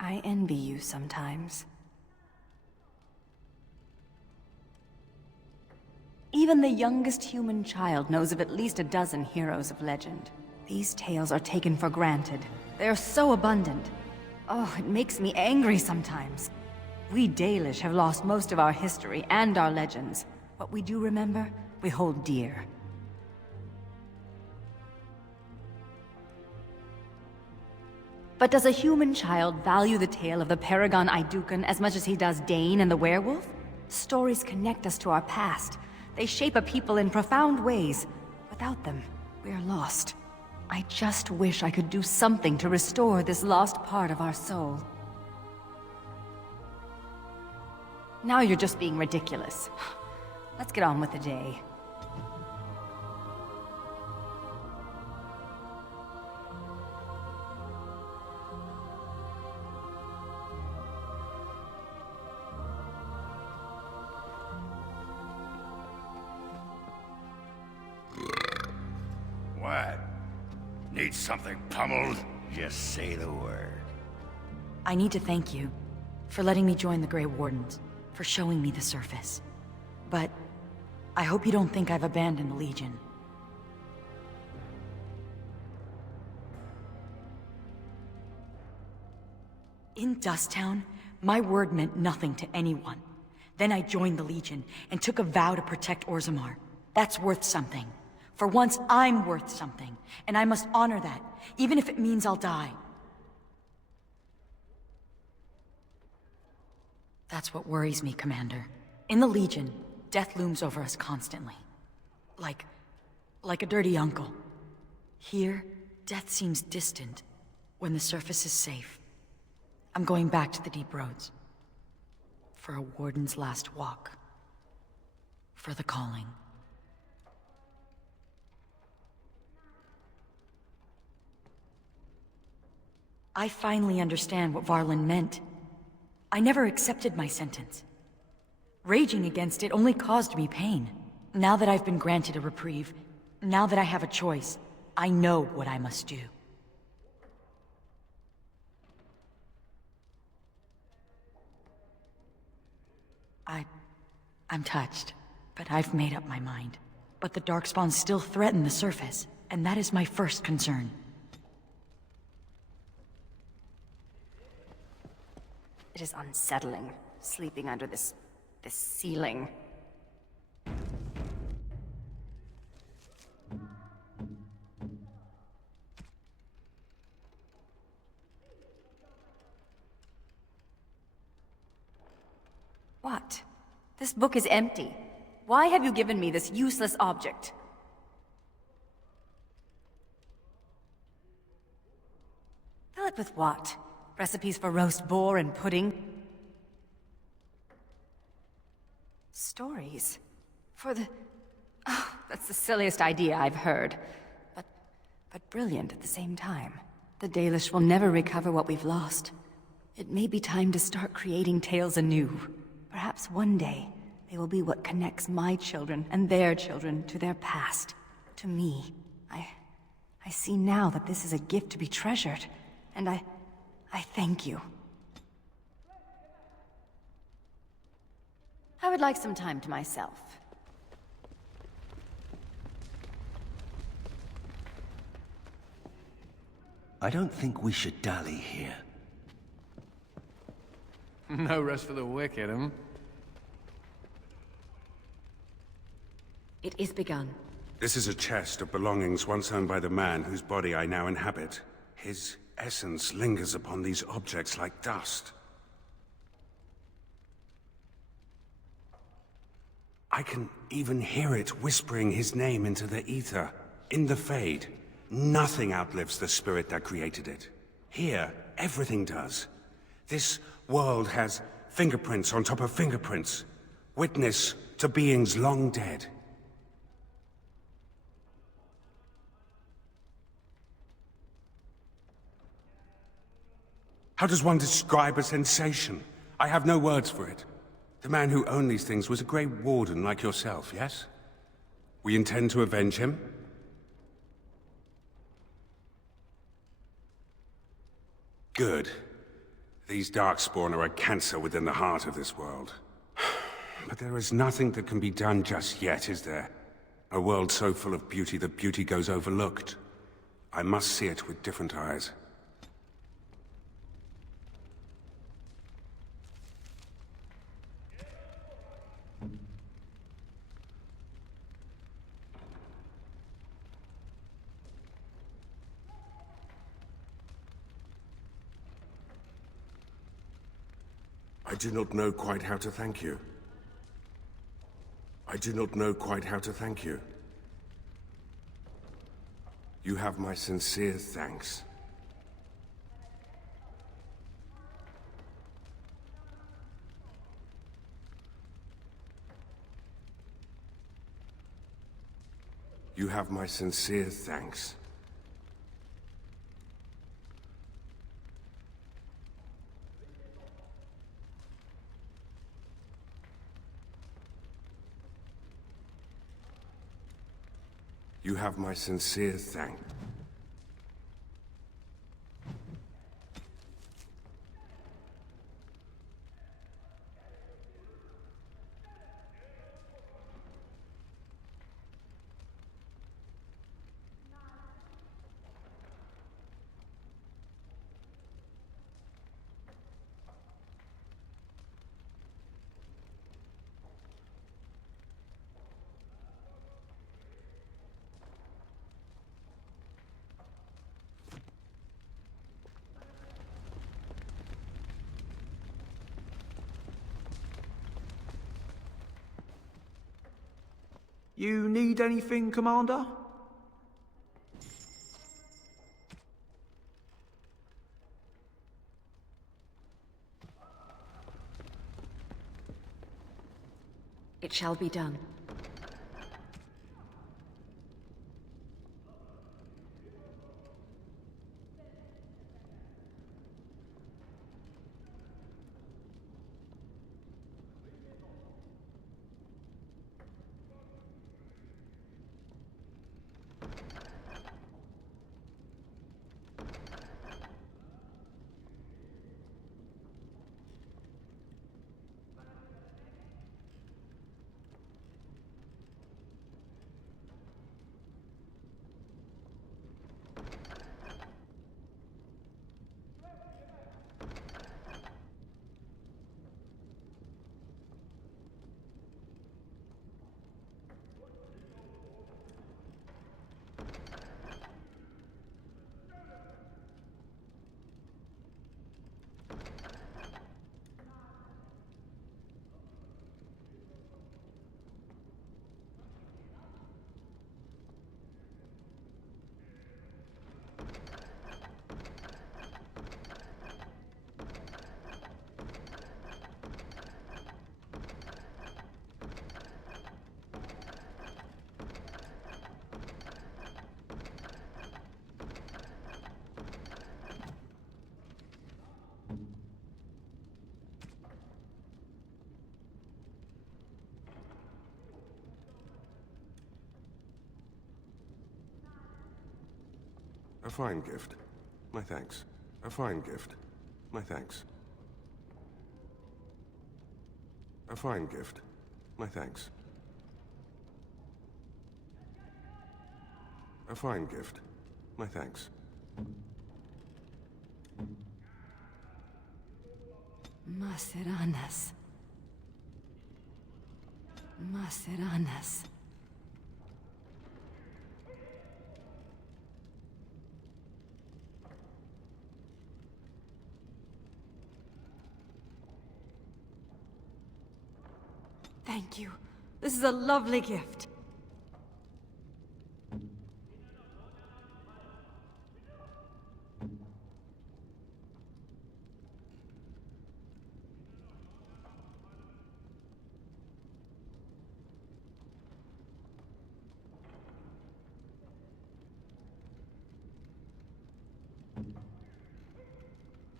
I envy you sometimes. Even the youngest human child knows of at least a dozen heroes of legend. These tales are taken for granted. They are so abundant. Oh, it makes me angry sometimes. We Dalish have lost most of our history and our legends. What we do remember, we hold dear. But does a human child value the tale of the Paragon Idukan as much as he does Dane and the werewolf? Stories connect us to our past. They shape a people in profound ways. Without them, we are lost. I just wish I could do something to restore this lost part of our soul. Now you're just being ridiculous. Let's get on with the day. What? Need something pummeled? Just say the word. I need to thank you for letting me join the Grey Wardens, for showing me the surface. But I hope you don't think I've abandoned the Legion. In Dusttown, my word meant nothing to anyone. Then I joined the Legion and took a vow to protect Orzammar. That's worth something. For once, I'm worth something, and I must honor that, even if it means I'll die. That's what worries me, Commander. In the Legion, death looms over us constantly. Like a dirty uncle. Here, death seems distant, when the surface is safe. I'm going back to the deep roads. For a Warden's last walk. For the calling. I finally understand what Varlin meant. I never accepted my sentence. Raging against it only caused me pain. Now that I've been granted a reprieve, now that I have a choice, I know what I must do. I'm touched, but I've made up my mind. But the Darkspawns still threaten the surface, and that is my first concern. It is unsettling, sleeping under this ceiling. What? This book is empty. Why have you given me this useless object? Fill it with what? Recipes for roast boar and pudding? Stories? For the... Oh, that's the silliest idea I've heard. But brilliant at the same time. The Dalish will never recover what we've lost. It may be time to start creating tales anew. Perhaps one day, they will be what connects my children and their children to their past. To me. I see now that this is a gift to be treasured. And I thank you. I would like some time to myself. I don't think we should dally here. No rest for the wicked, huh? It is begun. This is a chest of belongings once owned by the man whose body I now inhabit. His essence lingers upon these objects like dust. I can even hear it whispering his name into the ether. In the Fade, nothing outlives the spirit that created it. Here, everything does. This world has fingerprints on top of fingerprints. Witness to beings long dead. How does one describe a sensation? I have no words for it. The man who owned these things was a Grey Warden like yourself, yes? We intend to avenge him? Good. These Darkspawn are a cancer within the heart of this world. But there is nothing that can be done just yet, is there? A world so full of beauty that beauty goes overlooked. I must see it with different eyes. I do not know quite how to thank you. I do not know quite how to thank you. You have my sincere thanks. You have my sincere thanks. You have my sincere thanks. You need anything, Commander? It shall be done. A fine gift. My thanks. A fine gift. My thanks. A fine gift. My thanks. A fine gift. My thanks. Maceranas. Maceranas. Thank you. This is a lovely gift.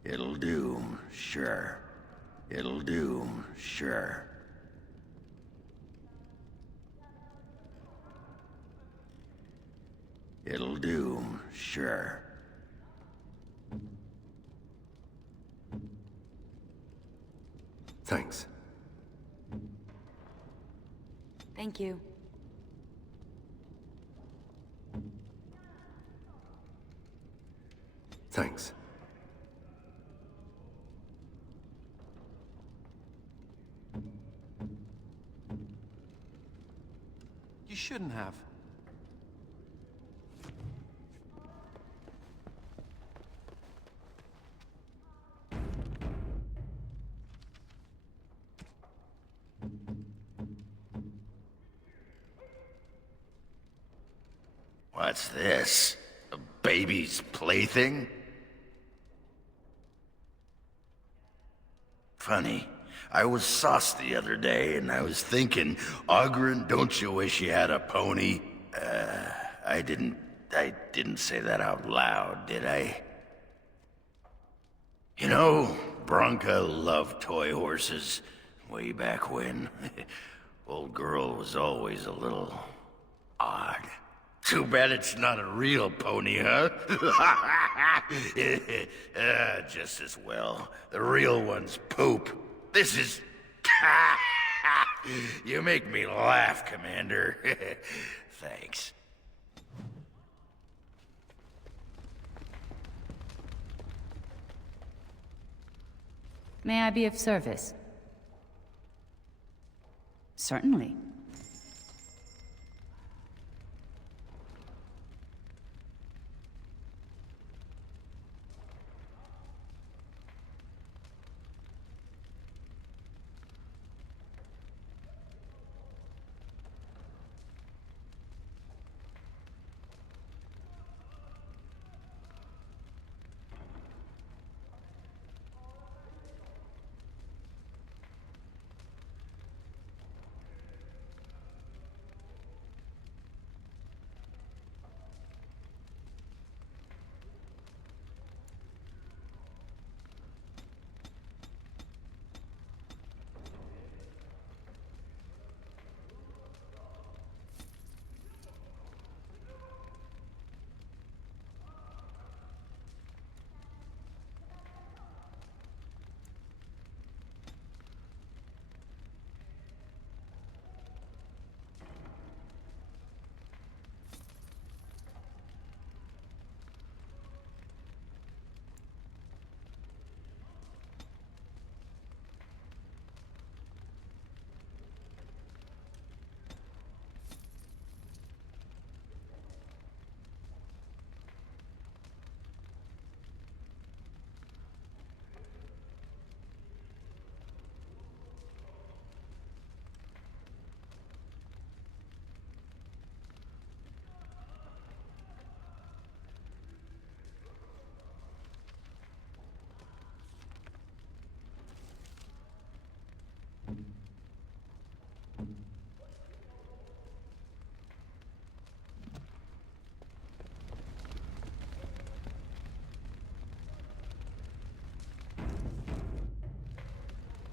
It'll do, sure. It'll do, sure. It'll do, sure. Thanks. Thank you. Thanks. You shouldn't have. What's this? A baby's plaything? Funny. I was sauced the other day, and I was thinking, Ogren, don't you wish you had a pony? I didn't say that out loud, did I? You know, Bronca loved toy horses way back when. Old girl was always a little odd. Too bad it's not a real pony, huh? Just as well. The real ones poop. This is... You make me laugh, Commander. Thanks. May I be of service? Certainly.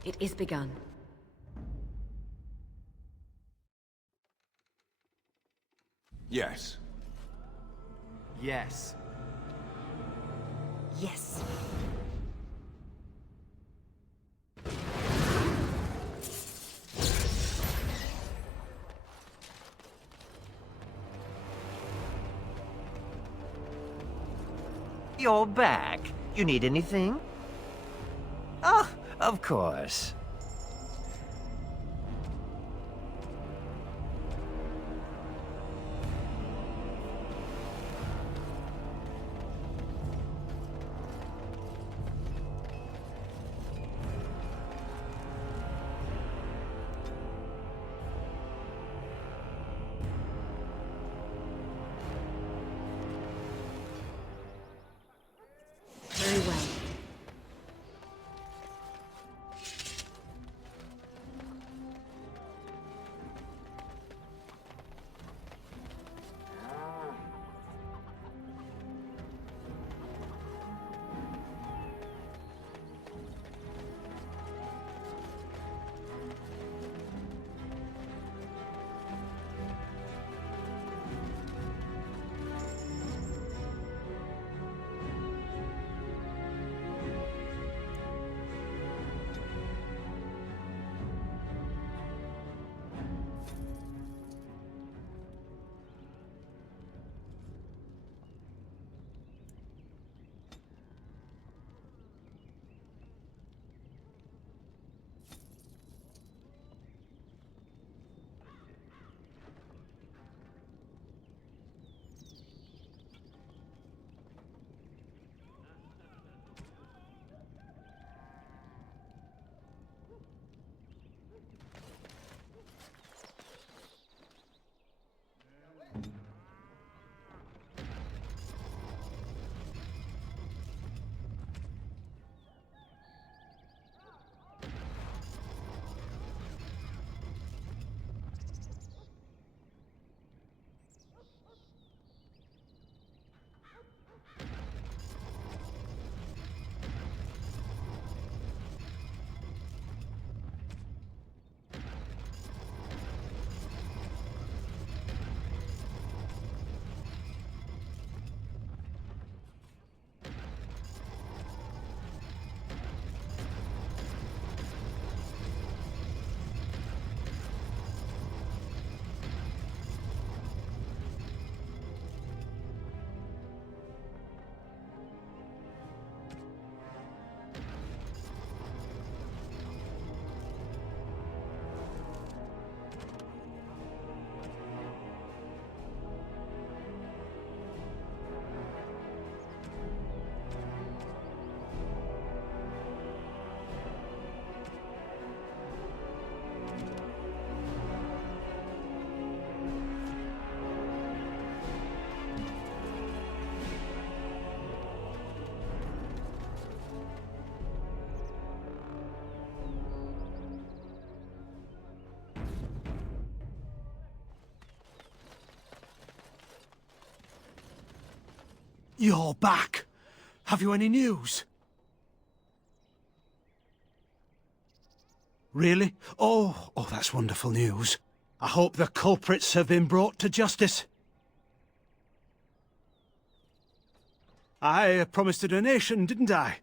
It is begun. Yes. Yes. Yes. You're back. You need anything? Oh, of course. Very well. You're back. Have you any news? Really? Oh, that's wonderful news. I hope the culprits have been brought to justice. I promised a donation, didn't I?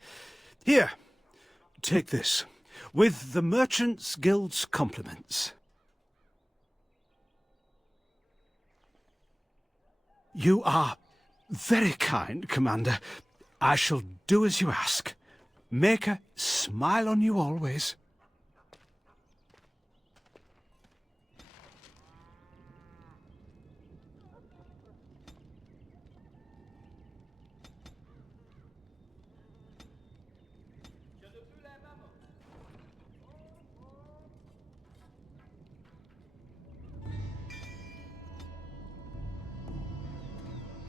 Here, take this. With the Merchants Guild's compliments. You are very kind, Commander. I shall do as you ask. Maker smile on you always.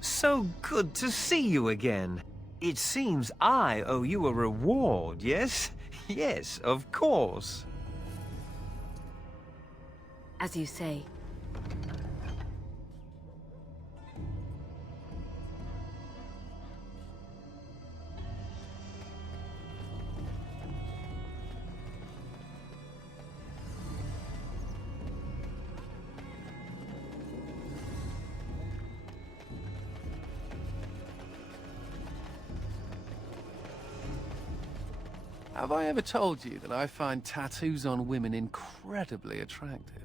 So good to see you again. It seems I owe you a reward, yes? Yes, of course. As you say. Have I ever told you that I find tattoos on women incredibly attractive?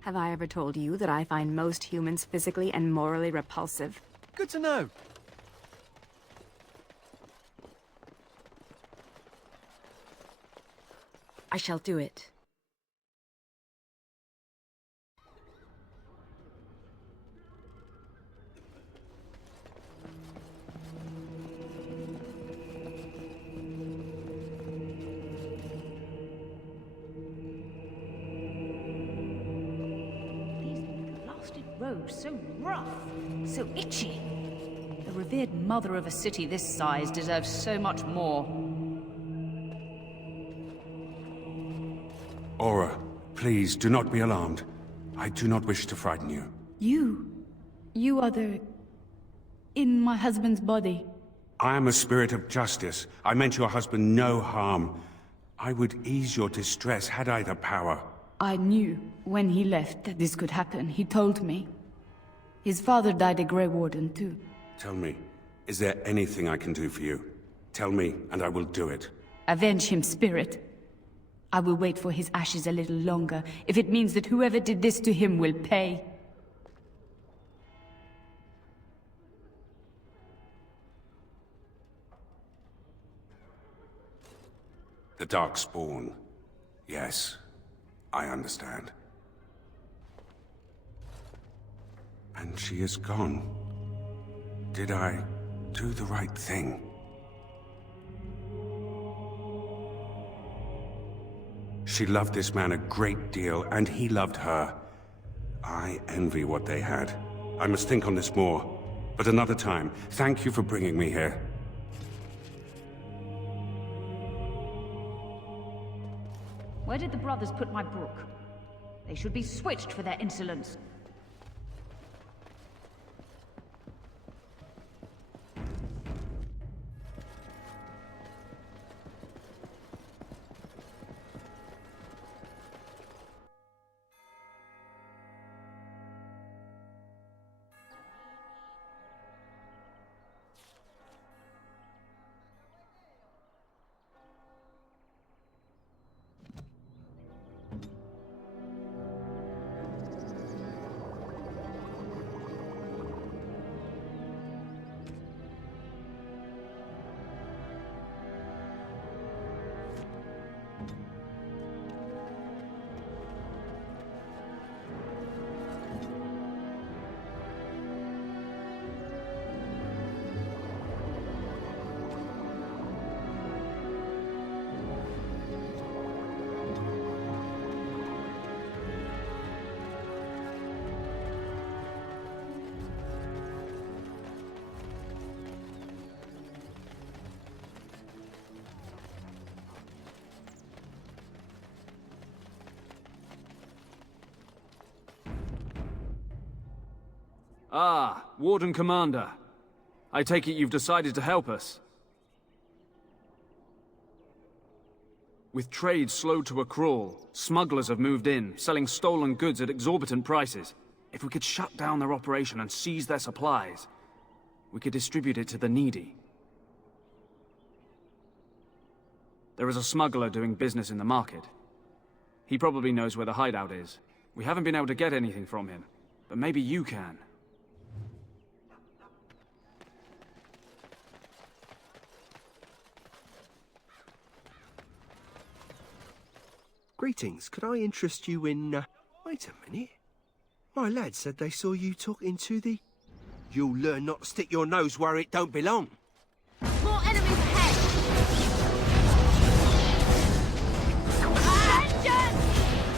Have I ever told you that I find most humans physically and morally repulsive? Good to know. I shall do it. Road so rough, so itchy. The revered mother of a city this size deserves so much more. Aura, please do not be alarmed. I do not wish to frighten you. You are in my husband's body. I am a spirit of justice. I meant your husband no harm. I would ease your distress had I the power. I knew when he left that this could happen. He told me. His father died a Grey Warden too. Tell me, is there anything I can do for you? Tell me, and I will do it. Avenge him, spirit. I will wait for his ashes a little longer, if it means that whoever did this to him will pay. The Darkspawn. Yes, I understand. And she is gone. Did I do the right thing? She loved this man a great deal, and he loved her. I envy what they had. I must think on this more. But another time, thank you for bringing me here. Where did the brothers put my book? They should be switched for their insolence. Ah, Warden Commander. I take it you've decided to help us. With trade slowed to a crawl, smugglers have moved in, selling stolen goods at exorbitant prices. If we could shut down their operation and seize their supplies, we could distribute it to the needy. There is a smuggler doing business in the market. He probably knows where the hideout is. We haven't been able to get anything from him, but maybe you can. Greetings, could I interest you in, Wait a minute. My lad said they saw you talking to the... You'll learn not to stick your nose where it don't belong. More enemies ahead! Attention!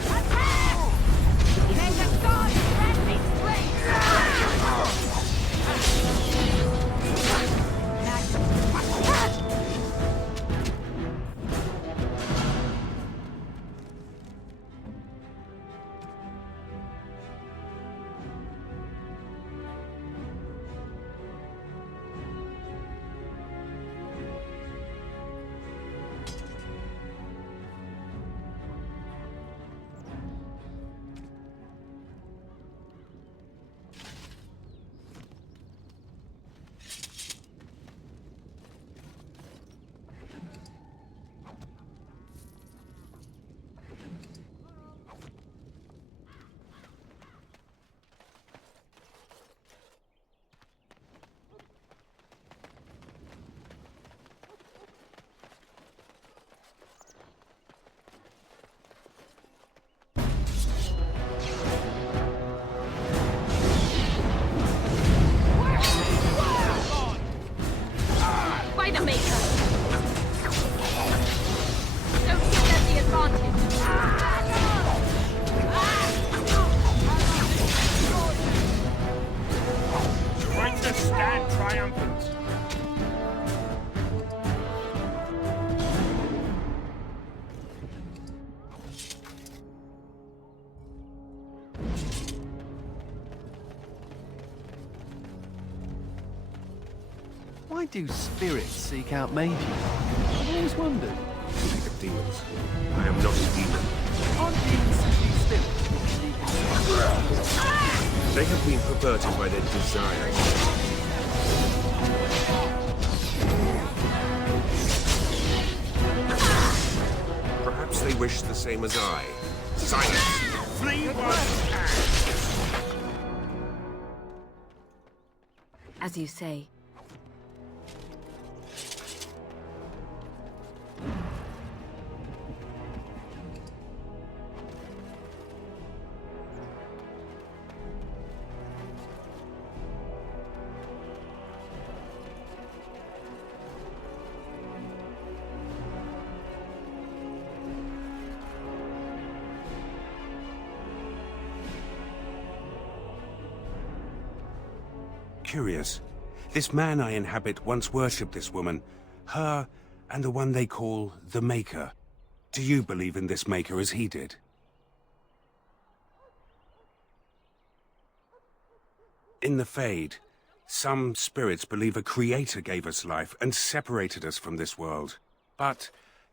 Attack! There's a guard friendly Why do spirits seek out mages? I've always wondered. Speak of demons. I am not a demon. Aren't demons simply spirits? They have been perverted by their desires. Perhaps they wish the same as I. Silence! Flee one! As you say. Curious. This man I inhabit once worshipped this woman, her and the one they call the Maker. Do you believe in this Maker as he did? In the Fade, some spirits believe a creator gave us life and separated us from this world. But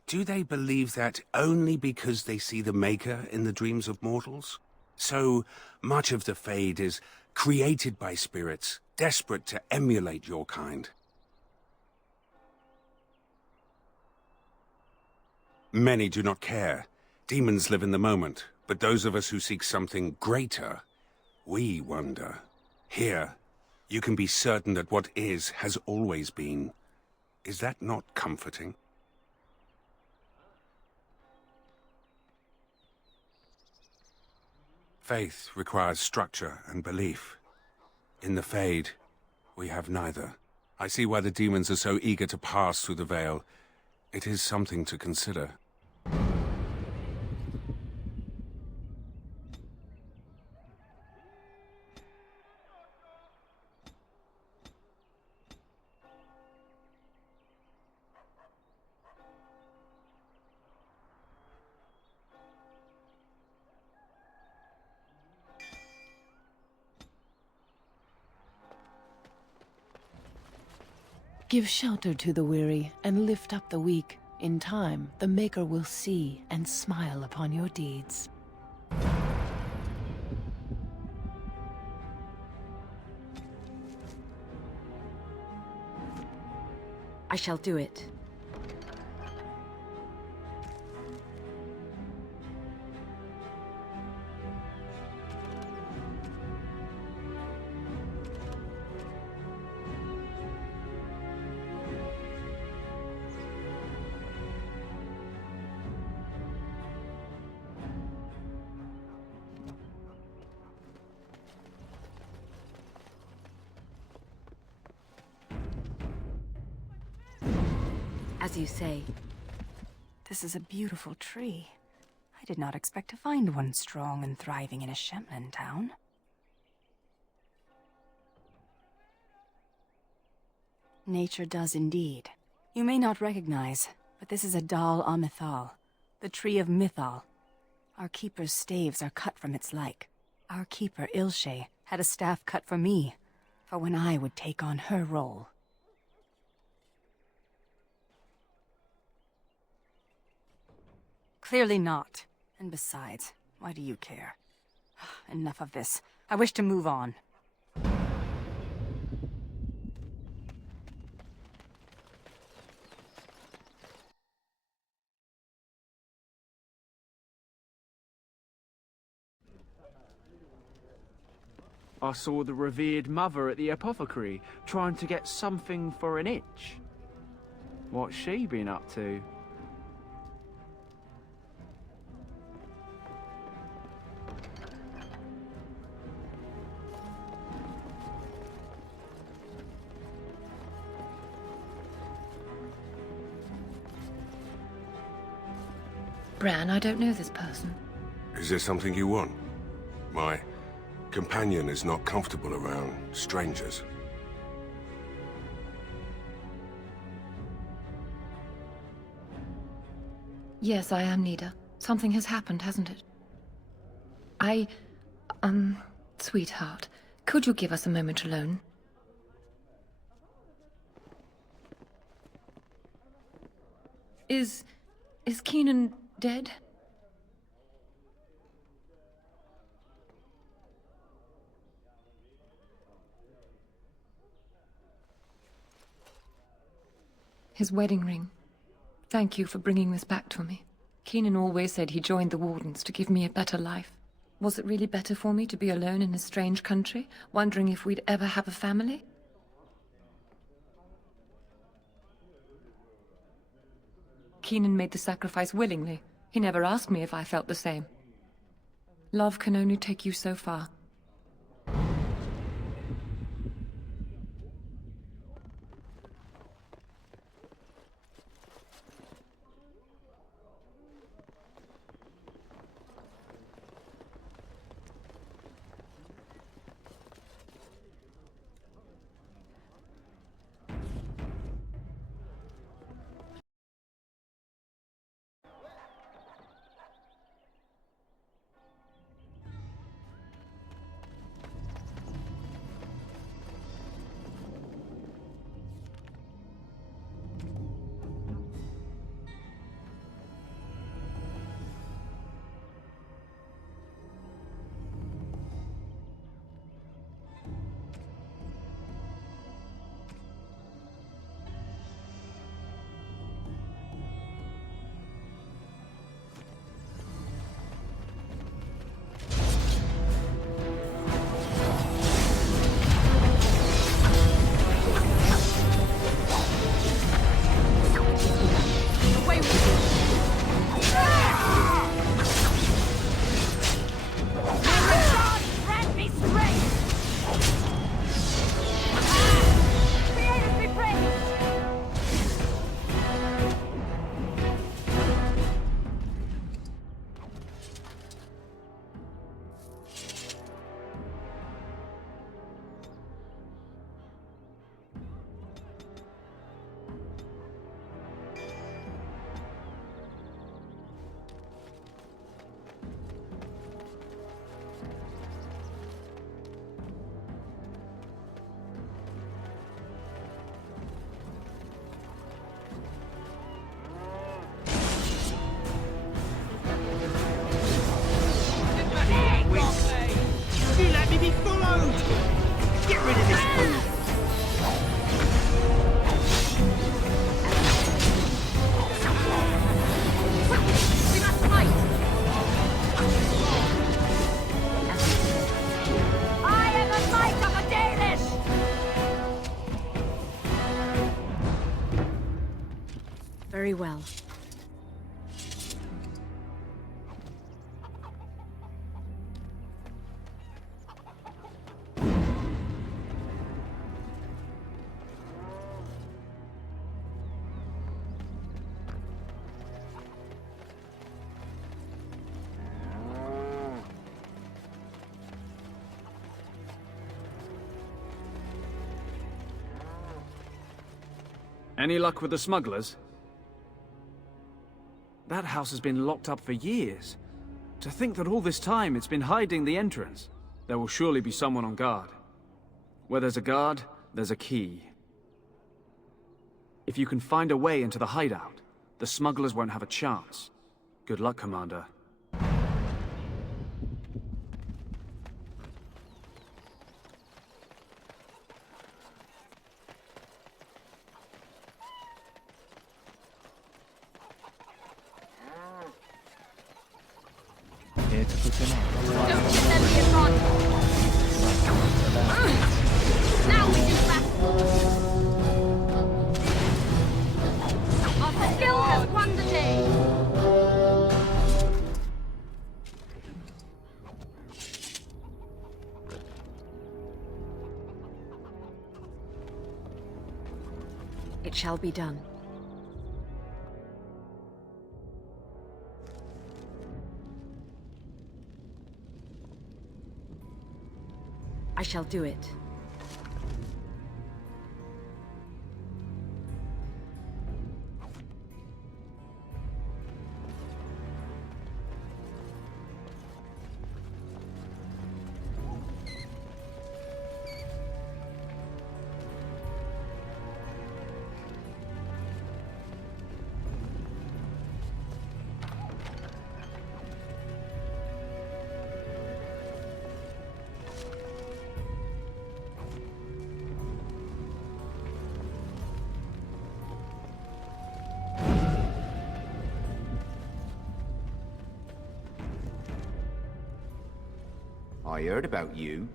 do they believe that only because they see the Maker in the dreams of mortals? So much of the Fade is created by spirits, desperate to emulate your kind. Many do not care. Demons live in the moment, but those of us who seek something greater, we wonder. Here, you can be certain that what is has always been. Is that not comforting? Faith requires structure and belief. In the Fade, we have neither. I see why the demons are so eager to pass through the veil. It is something to consider. Give shelter to the weary and lift up the weak. In time, the Maker will see and smile upon your deeds. I shall do it. As you say. This is a beautiful tree. I did not expect to find one strong and thriving in a Shemlin town. Nature does indeed. You may not recognize, but this is a Dal Amithal, the tree of Mythal. Our keeper's staves are cut from its like. Our keeper, Ilshe, had a staff cut for me, for when I would take on her role. Clearly not. And besides, why do you care? Enough of this. I wish to move on. I saw the revered mother at the apothecary, trying to get something for an itch. What's she been up to? Bran, I don't know this person. Is there something you want? My companion is not comfortable around strangers. Yes, I am Nida. Something has happened, hasn't it? Sweetheart, could you give us a moment alone? Is Keenan dead? His wedding ring. Thank you for bringing this back to me. Keenan always said he joined the Wardens to give me a better life. Was it really better for me to be alone in a strange country, wondering if we'd ever have a family? Keenan made the sacrifice willingly. He never asked me if I felt the same. Love can only take you so far. Very well. Any luck with the smugglers? That house has been locked up for years. To think that all this time it's been hiding the entrance. There will surely be someone on guard. Where there's a guard, there's a key. If you can find a way into the hideout, the smugglers won't have a chance. Good luck, Commander. Here to put an end. Don't let them be advanced. Now we do battle. Our skill has won the day. It shall be done. I shall do it. I heard about you.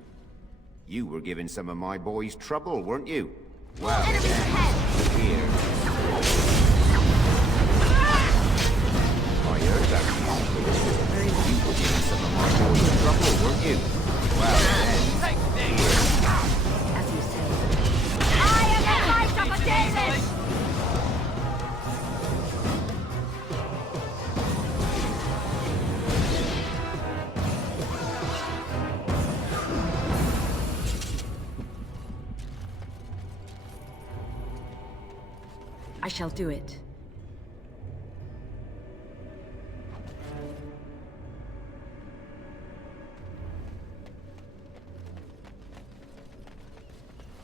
You were giving some of my boys trouble, weren't you? Well, here. I heard about you. You were giving some of my boys trouble, weren't you? Well, then, here. As you say. I am the light of a David! I shall do it.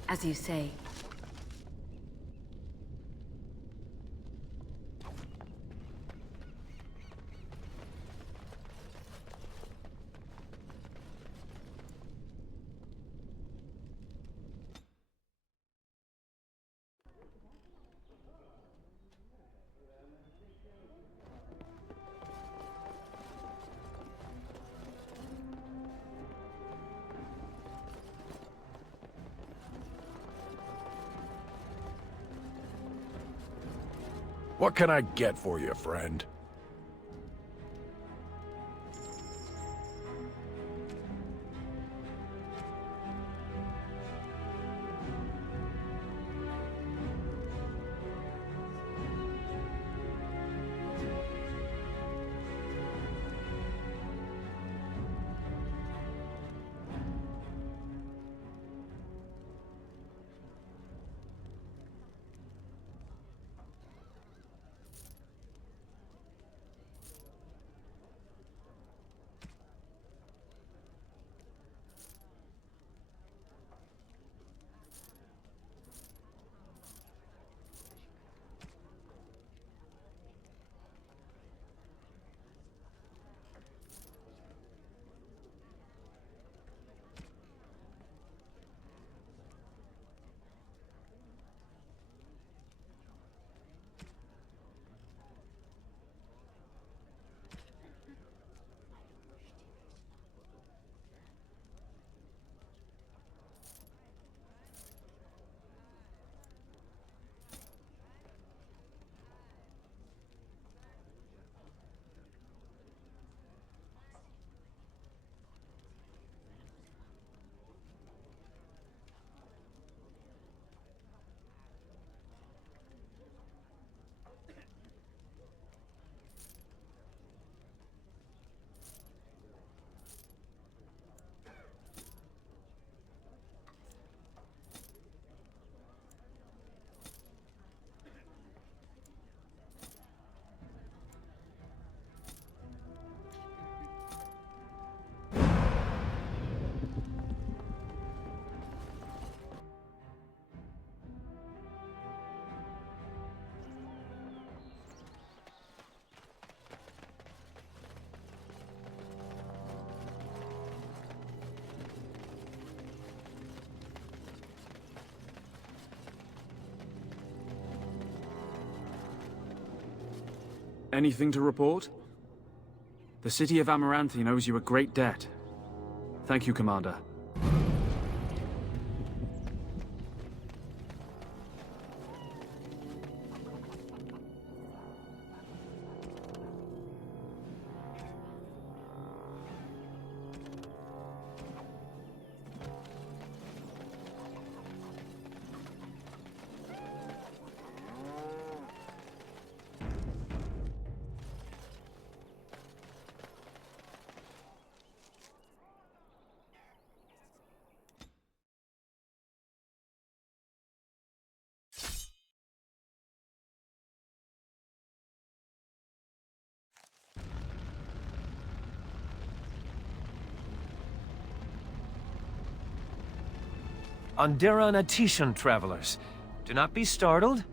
As you say. What can I get for you, friend? Anything to report? The city of Amaranthine owes you a great debt. Thank you, Commander. Andera Natishan travelers. Do not be startled.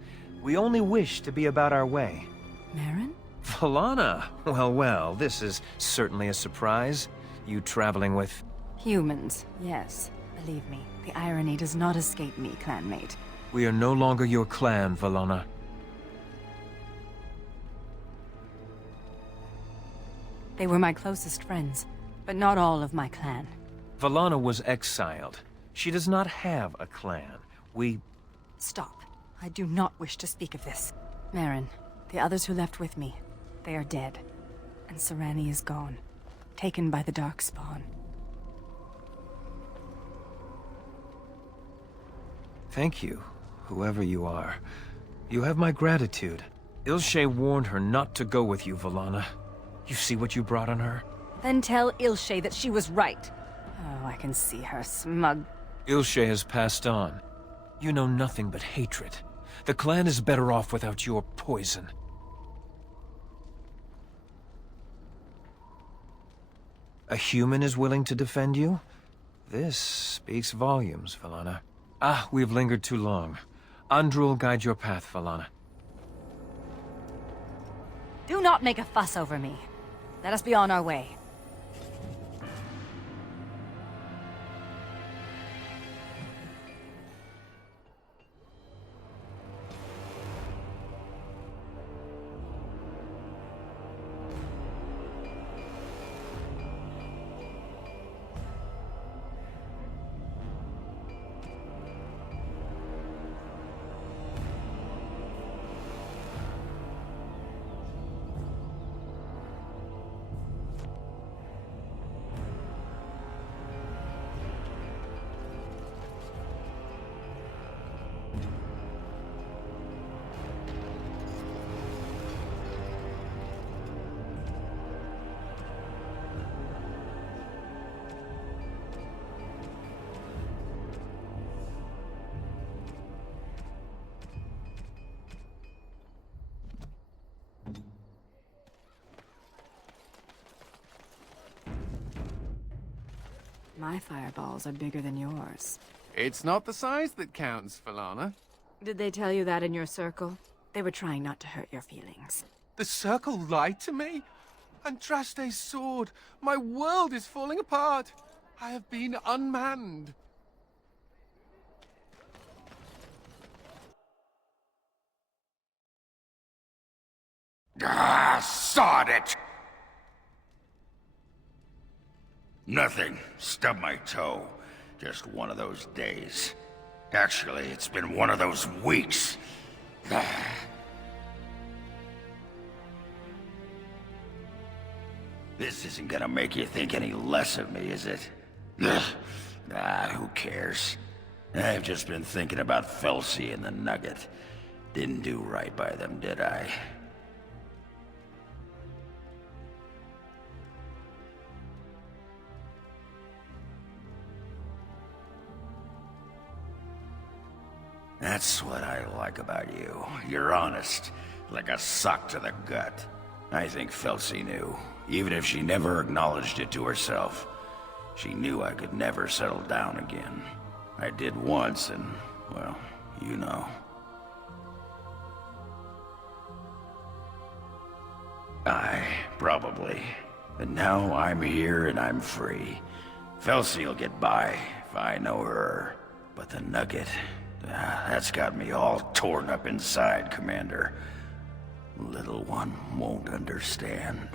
We only wish to be about our way. Marin? Valana! Well, well, this is certainly a surprise. You traveling with... Humans, yes. Believe me, the irony does not escape me, clanmate. We are no longer your clan, Valana. They were my closest friends, but not all of my clan. Valana was exiled. She does not have a clan. We... Stop. I do not wish to speak of this. Marin, the others who left with me, they are dead. And Serani is gone. Taken by the Darkspawn. Thank you, whoever you are. You have my gratitude. Ilshe warned her not to go with you, Valana. You see what you brought on her? Then tell Ilshe that she was right. Oh, I can see her smug. Ilshe has passed on. You know nothing but hatred. The clan is better off without your poison. A human is willing to defend you? This speaks volumes, Valana. Ah, we've lingered too long. Andrul guide your path, Valana. Do not make a fuss over me. Let us be on our way. My fireballs are bigger than yours. It's not the size that counts, Valana. Did they tell you that in your circle? They were trying not to hurt your feelings. The Circle lied to me? Andraste's sword! My world is falling apart! I have been unmanned! Ah, sod it! Nothing. Stubbed my toe. Just one of those days. Actually, it's been one of those weeks. This isn't gonna make you think any less of me, is it? Who cares? I've just been thinking about Felsi and the Nugget. Didn't do right by them, did I? That's what I like about you. You're honest, like a sock to the gut. I think Felsi knew, even if she never acknowledged it to herself. She knew I could never settle down again. I did once, and, well, you know. Probably. But now I'm here and I'm free. Felsi'll get by, if I know her. But the Nugget, that's got me all torn up inside, Commander. Little one won't understand.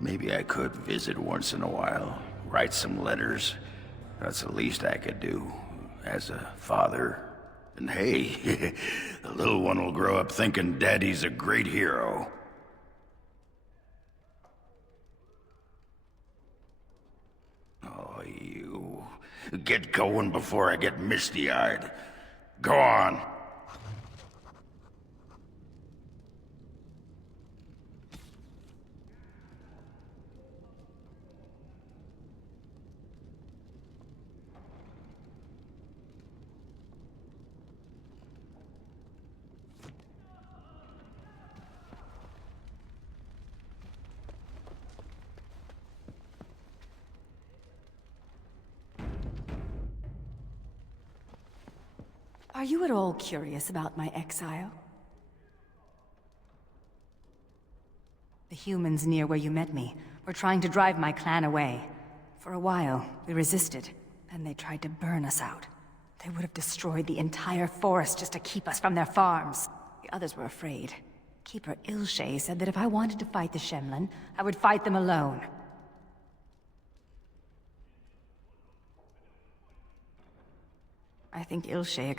Maybe I could visit once in a while, write some letters. That's the least I could do, as a father. And hey, the little one will grow up thinking Daddy's a great hero. Oh, you. Get going before I get misty-eyed. Go on. Are you at all curious about my exile? The humans near where you met me were trying to drive my clan away. For a while, we resisted, and they tried to burn us out. They would have destroyed the entire forest just to keep us from their farms. The others were afraid. Keeper Ilshay said that if I wanted to fight the Shemlin, I would fight them alone. I think Ilshay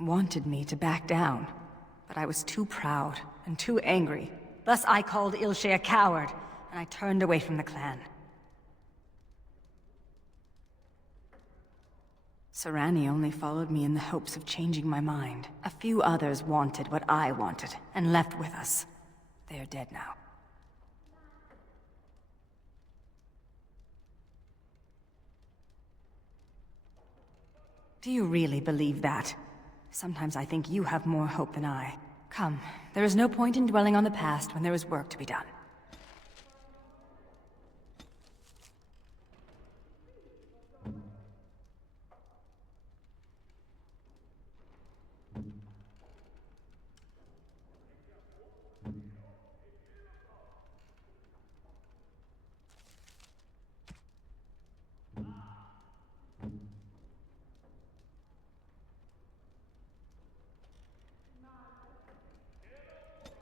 wanted me to back down. But I was too proud and too angry. Thus I called Ilshay a coward, and I turned away from the clan. Sarani only followed me in the hopes of changing my mind. A few others wanted what I wanted, and left with us. They are dead now. Do you really believe that? Sometimes I think you have more hope than I. Come, there is no point in dwelling on the past when there is work to be done.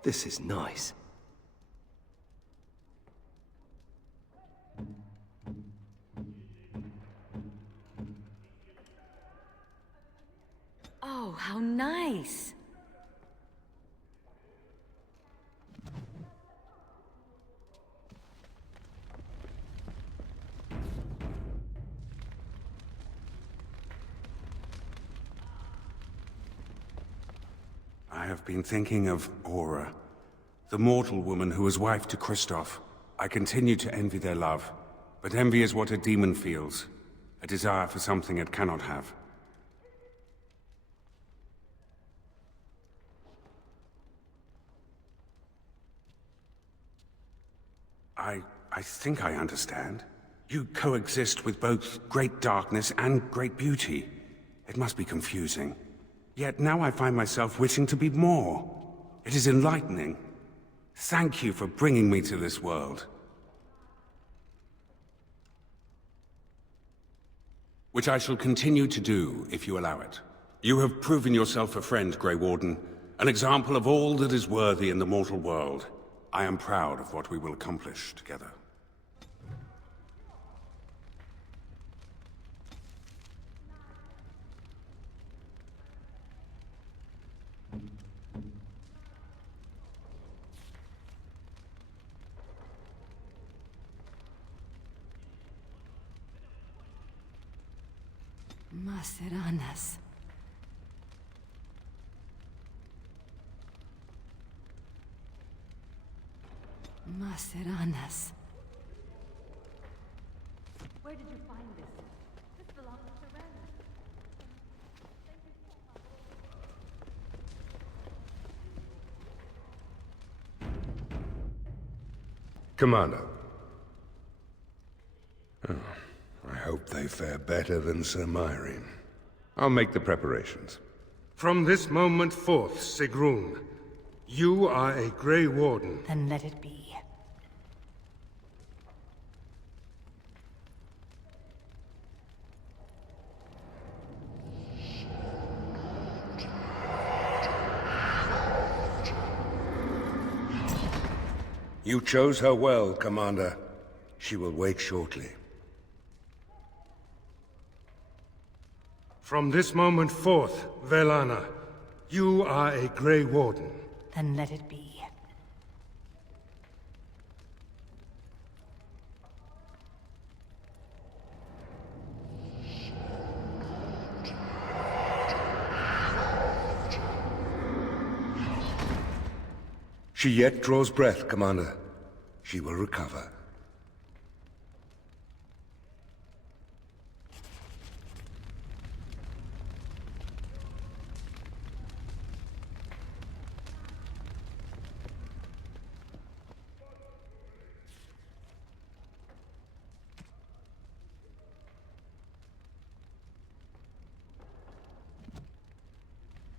This is nice. Oh, how nice! I have been thinking of Aura, the mortal woman who was wife to Kristoff. I continue to envy their love, but envy is what a demon feels, a desire for something it cannot have. I think I understand. You coexist with both great darkness and great beauty. It must be confusing. Yet now I find myself wishing to be more. It is enlightening. Thank you for bringing me to this world. Which I shall continue to do, if you allow it. You have proven yourself a friend, Grey Warden, an example of all that is worthy in the mortal world. I am proud of what we will accomplish together. Maceranas. Maceranas. Where did you find this? This belongs to Ren. Commander. Oh, I hope they fare better than Sir Myrene. I'll make the preparations. From this moment forth, Sigrun, you are a Grey Warden. Then let it be. You chose her well, Commander. She will wait shortly. From this moment forth, Velana, you are a Grey Warden. Then let it be. She yet draws breath, Commander. She will recover.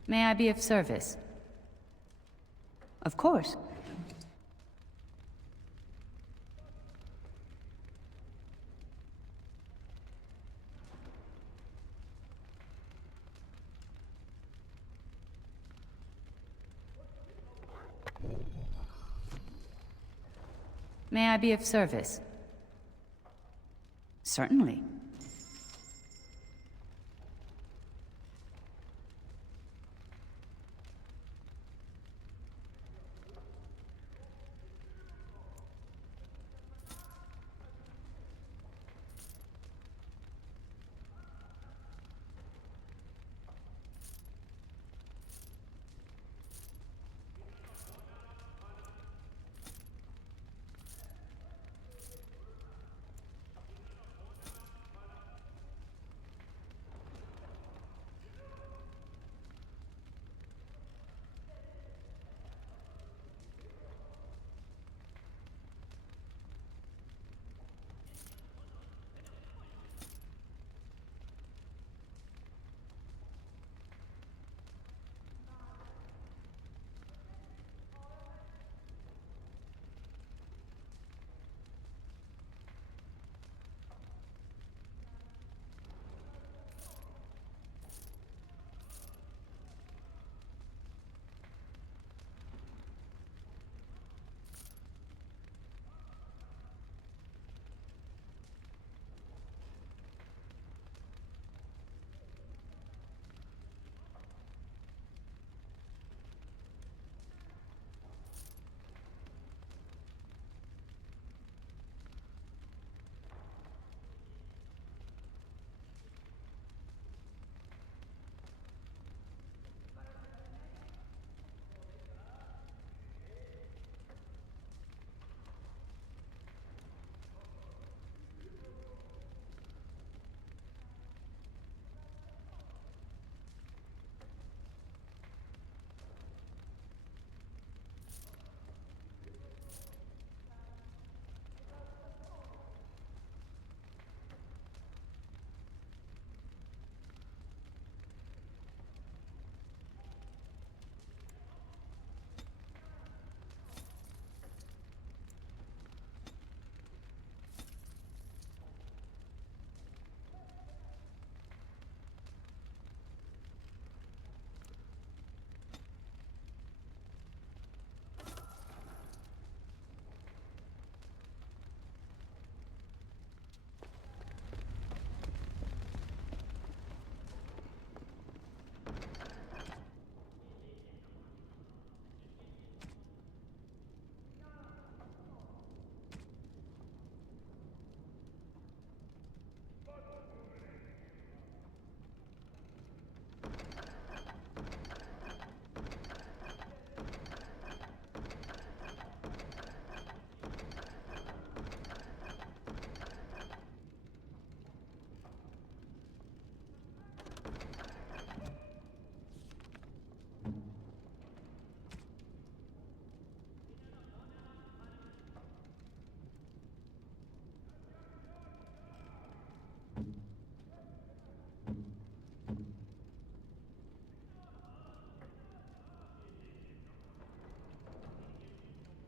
May I be of service? Of course. May I be of service? Certainly.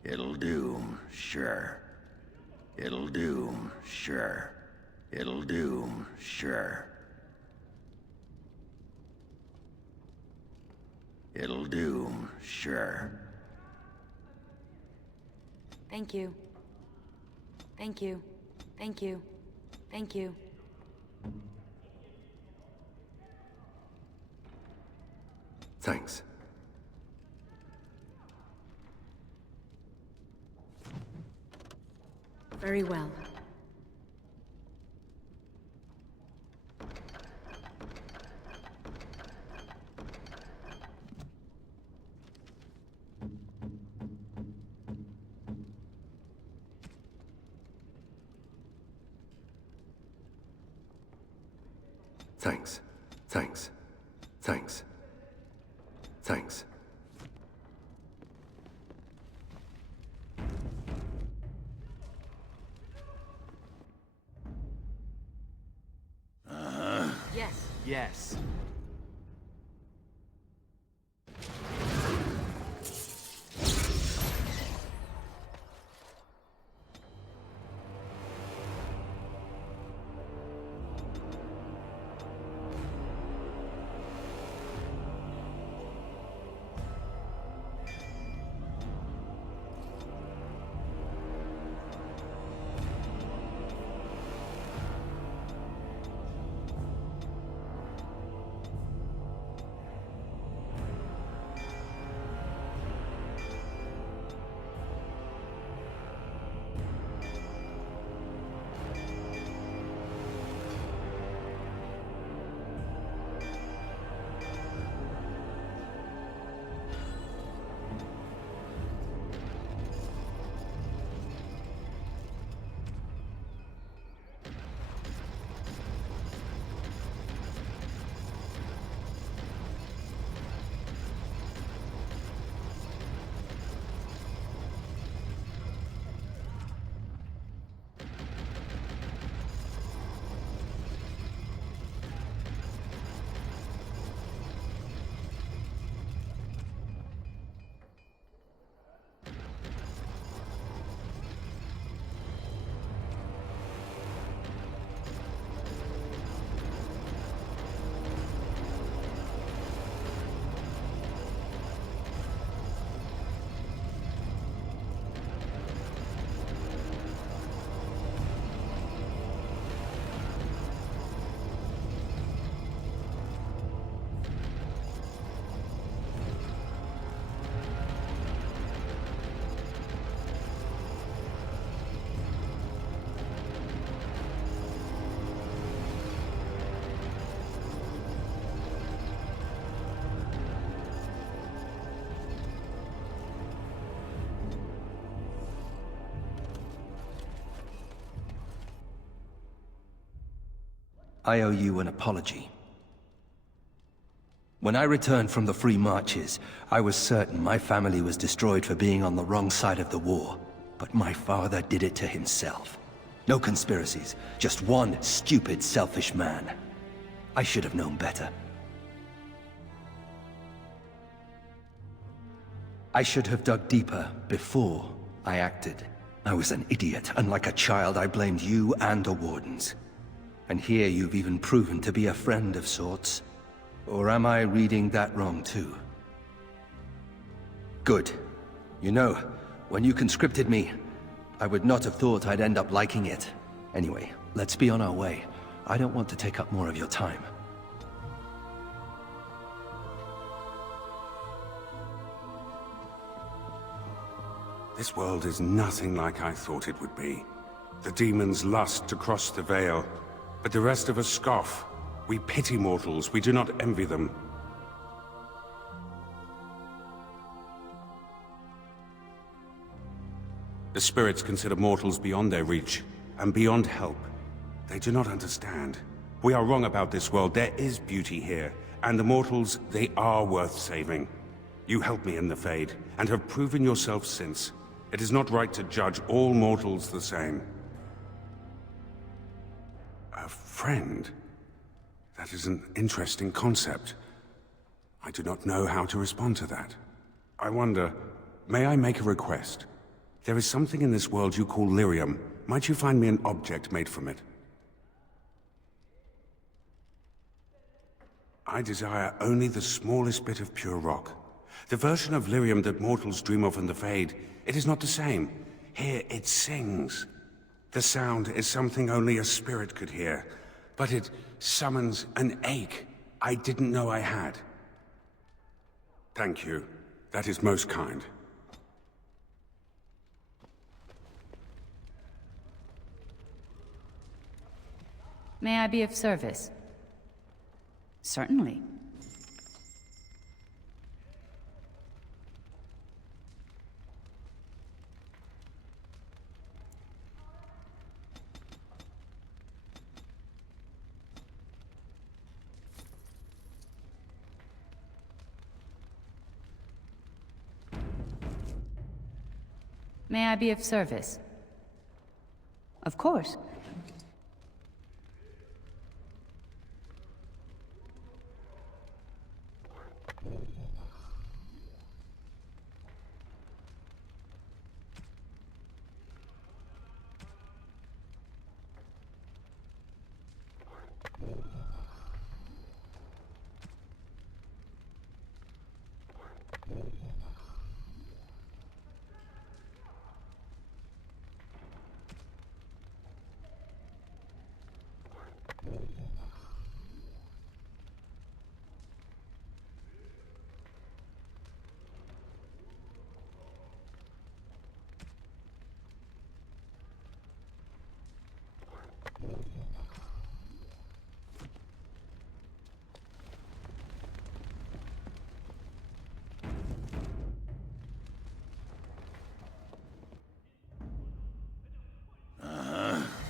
It'll do, sure. It'll do, sure. It'll do, sure. It'll do, sure. Thank you. Thank you. Thank you. Thank you. Thanks. Very well. Thanks. Thanks. Thanks. Thanks. Yes. Yes. I owe you an apology. When I returned from the Free Marches, I was certain my family was destroyed for being on the wrong side of the war. But my father did it to himself. No conspiracies, just one stupid, selfish man. I should have known better. I should have dug deeper before I acted. I was an idiot, and like a child I blamed you and the Wardens. And here you've even proven to be a friend of sorts. Or am I reading that wrong too? Good. You know, when you conscripted me, I would not have thought I'd end up liking it. Anyway, let's be on our way. I don't want to take up more of your time. This world is nothing like I thought it would be. The demons lust to cross the veil, but the rest of us scoff. We pity mortals, we do not envy them. The spirits consider mortals beyond their reach, and beyond help. They do not understand. We are wrong about this world. There is beauty here, and the mortals, they are worth saving. You helped me in the Fade, and have proven yourself since. It is not right to judge all mortals the same. A friend? That is an interesting concept. I do not know how to respond to that. I wonder, may I make a request? There is something in this world you call lyrium. Might you find me an object made from it? I desire only the smallest bit of pure rock. The version of lyrium that mortals dream of in the Fade, it is not the same. Here it sings. The sound is something only a spirit could hear, but it summons an ache I didn't know I had. Thank you. That is most kind. May I be of service? Certainly. May I be of service? Of course.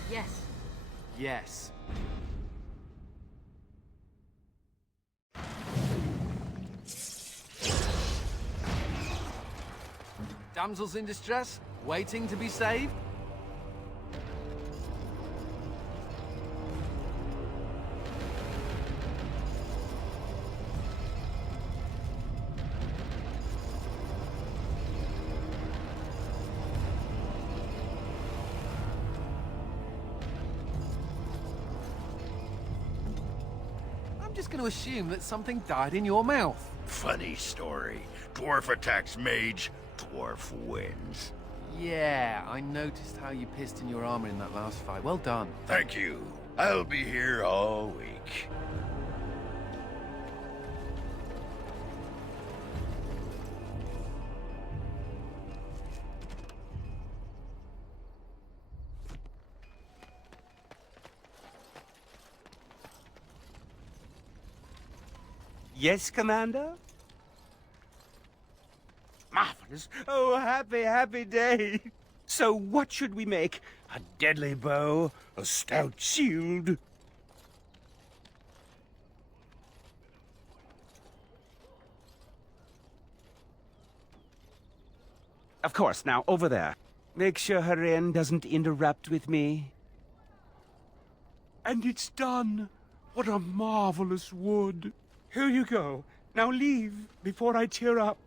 Yes. Yes. Damsels in distress, waiting to be saved? I'm just going to assume that something died in your mouth. Funny story. Dwarf attacks mage, dwarf wins. Yeah, I noticed how you pissed in your armor in that last fight. Well done. Thank you. I'll be here all week. Yes, Commander? Marvelous. Oh, happy, happy day. So what should we make? A deadly bow? A stout shield? Of course, now, over there. Make sure Haren doesn't interrupt with me. And it's done. What a marvelous wood. Here you go. Now leave before I tear up.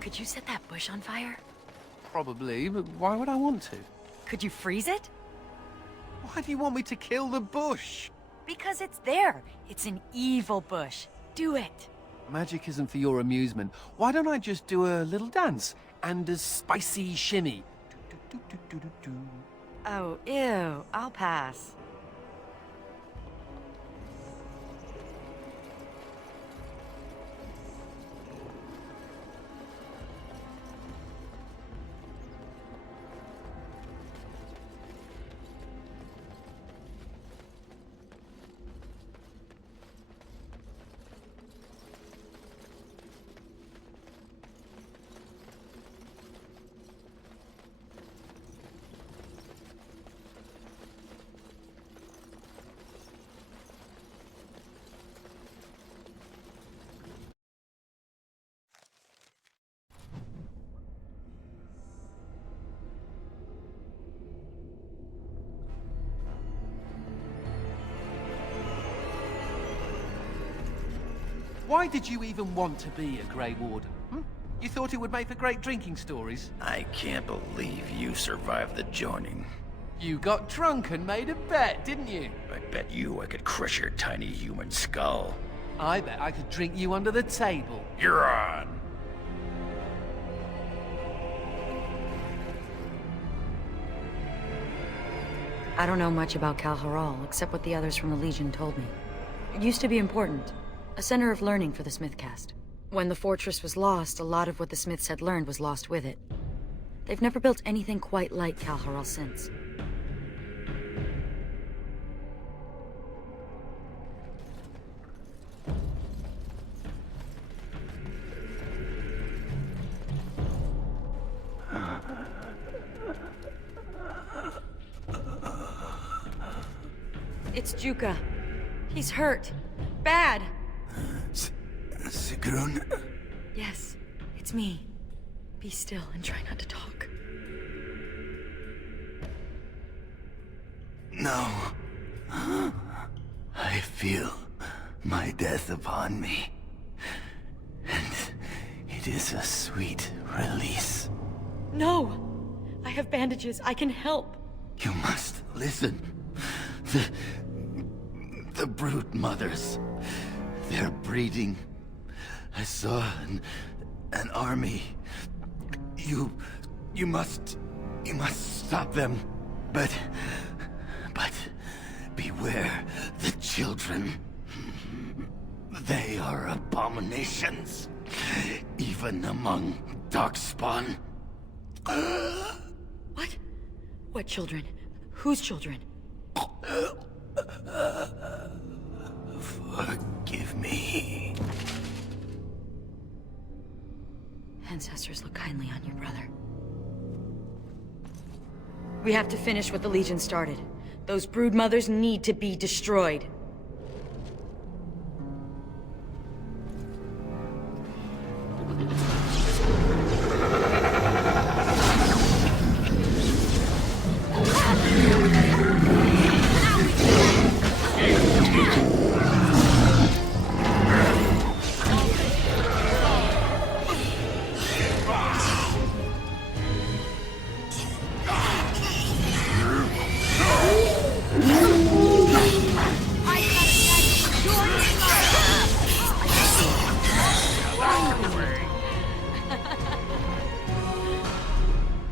Could you set that bush on fire? Probably, but why would I want to? Could you freeze it? Why do you want me to kill the bush? Because it's there. It's an evil bush. Do it. magic isn't for your amusement. Why don't I just do a little dance and a spicy shimmy? Oh, ew. I'll pass. Why did you even want to be a Grey Warden? You thought it would make for great drinking stories? I can't believe you survived the joining. You got drunk and made a bet, didn't you? I bet you I could crush your tiny human skull. I bet I could drink you under the table. You're on! I don't know much about Kal'Hirol, except what the others from the Legion told me. It used to be important. A center of learning for the Smithcast. When the fortress was lost, a lot of what the Smiths had learned was lost with it. They've never built anything quite like Kal'Hirol since. It's Juka. He's hurt. Bad. Sigrun? Yes, it's me. Be still and try not to talk. No. I feel my death upon me. And it is a sweet release. No! I have bandages. I can help. You must listen. The brood mothers. They're breeding. I saw an army. You must stop them. But beware the children. They are abominations, even among Darkspawn. What? What children? Whose children? Forgive me. Ancestors look kindly on you, brother. We have to finish what the Legion started. Those brood mothers need to be destroyed.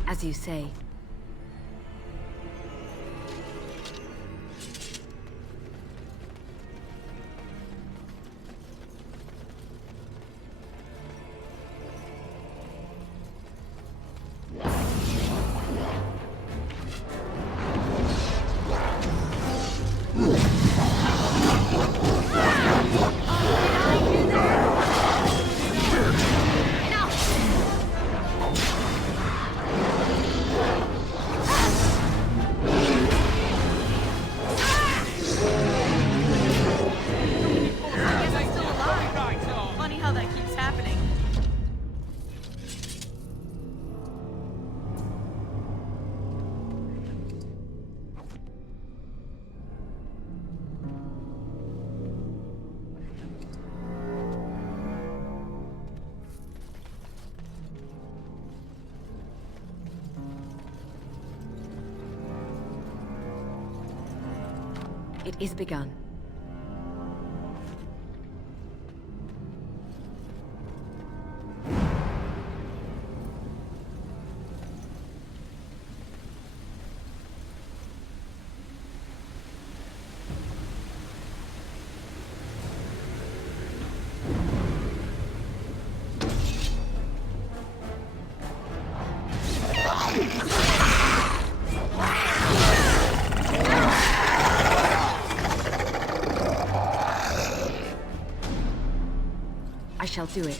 As you say. It is begun. I shall do it.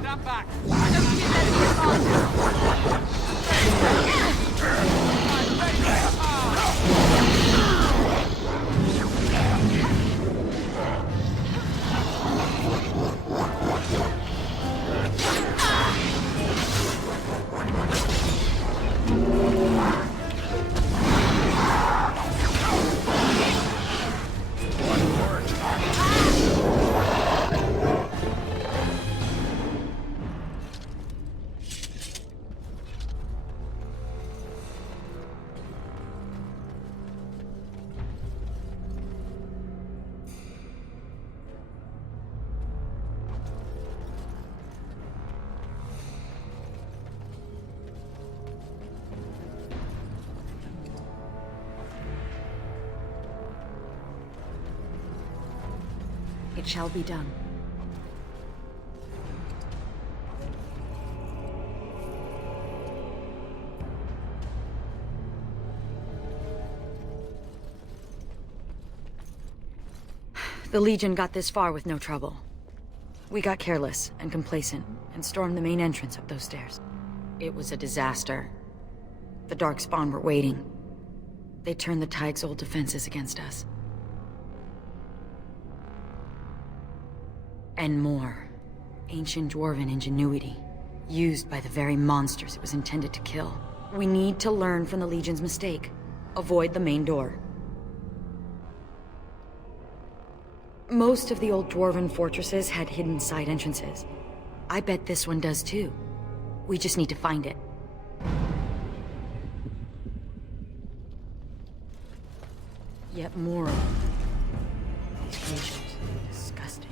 Stand back! It shall be done. The Legion got this far with no trouble. We got careless and complacent and stormed the main entrance up those stairs. It was a disaster. The Darkspawn were waiting. They turned the Tig's old defenses against us. And more. Ancient Dwarven ingenuity, used by the very monsters it was intended to kill. We need to learn from the Legion's mistake. Avoid the main door. Most of the old Dwarven fortresses had hidden side entrances. I bet this one does too. We just need to find it. Yet more of these creatures. Disgusting.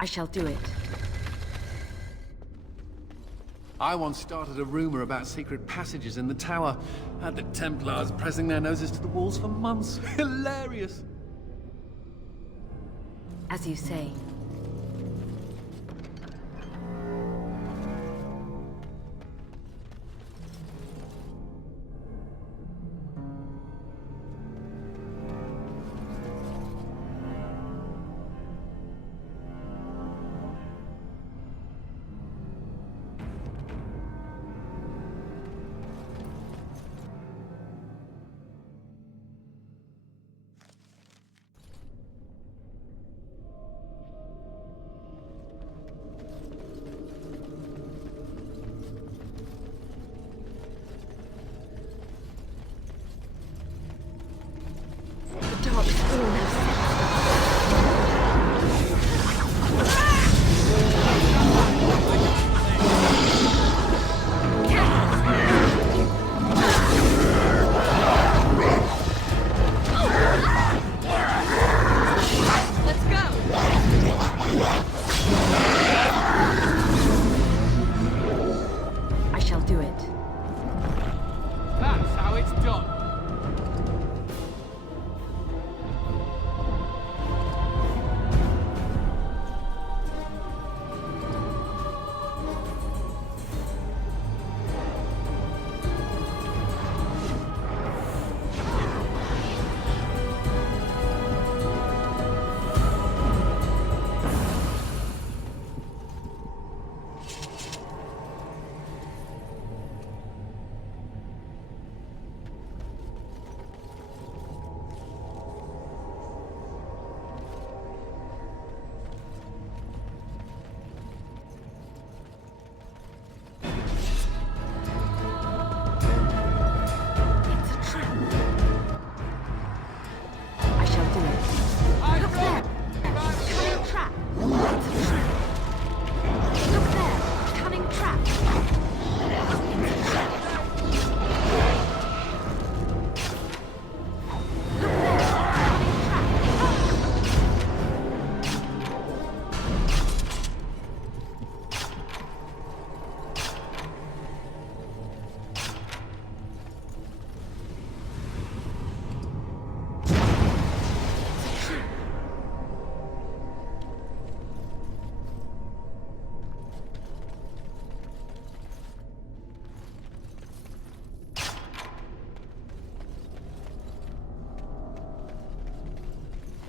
I shall do it. I once started a rumor about secret passages in the tower. Had the Templars pressing their noses to the walls for months. Hilarious! As you say.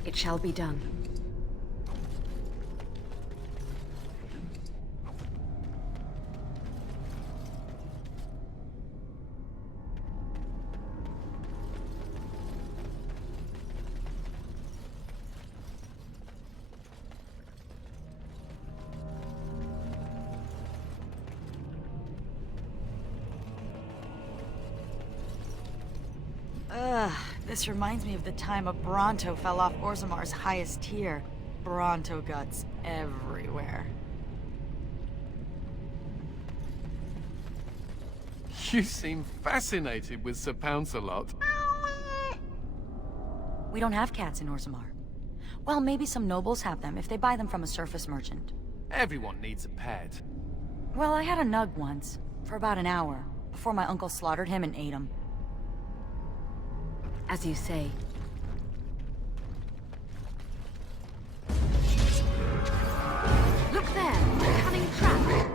It shall be done. This reminds me of the time a Bronto fell off Orzamar's highest tier. Bronto guts everywhere. You seem fascinated with Sir Pounce-a-Lot. We don't have cats in Orzammar. Well, maybe some nobles have them if they buy them from a surface merchant. Everyone needs a pet. Well, I had a nug once, for about an hour, before my uncle slaughtered him and ate him. As you say. Look there! A cunning trap!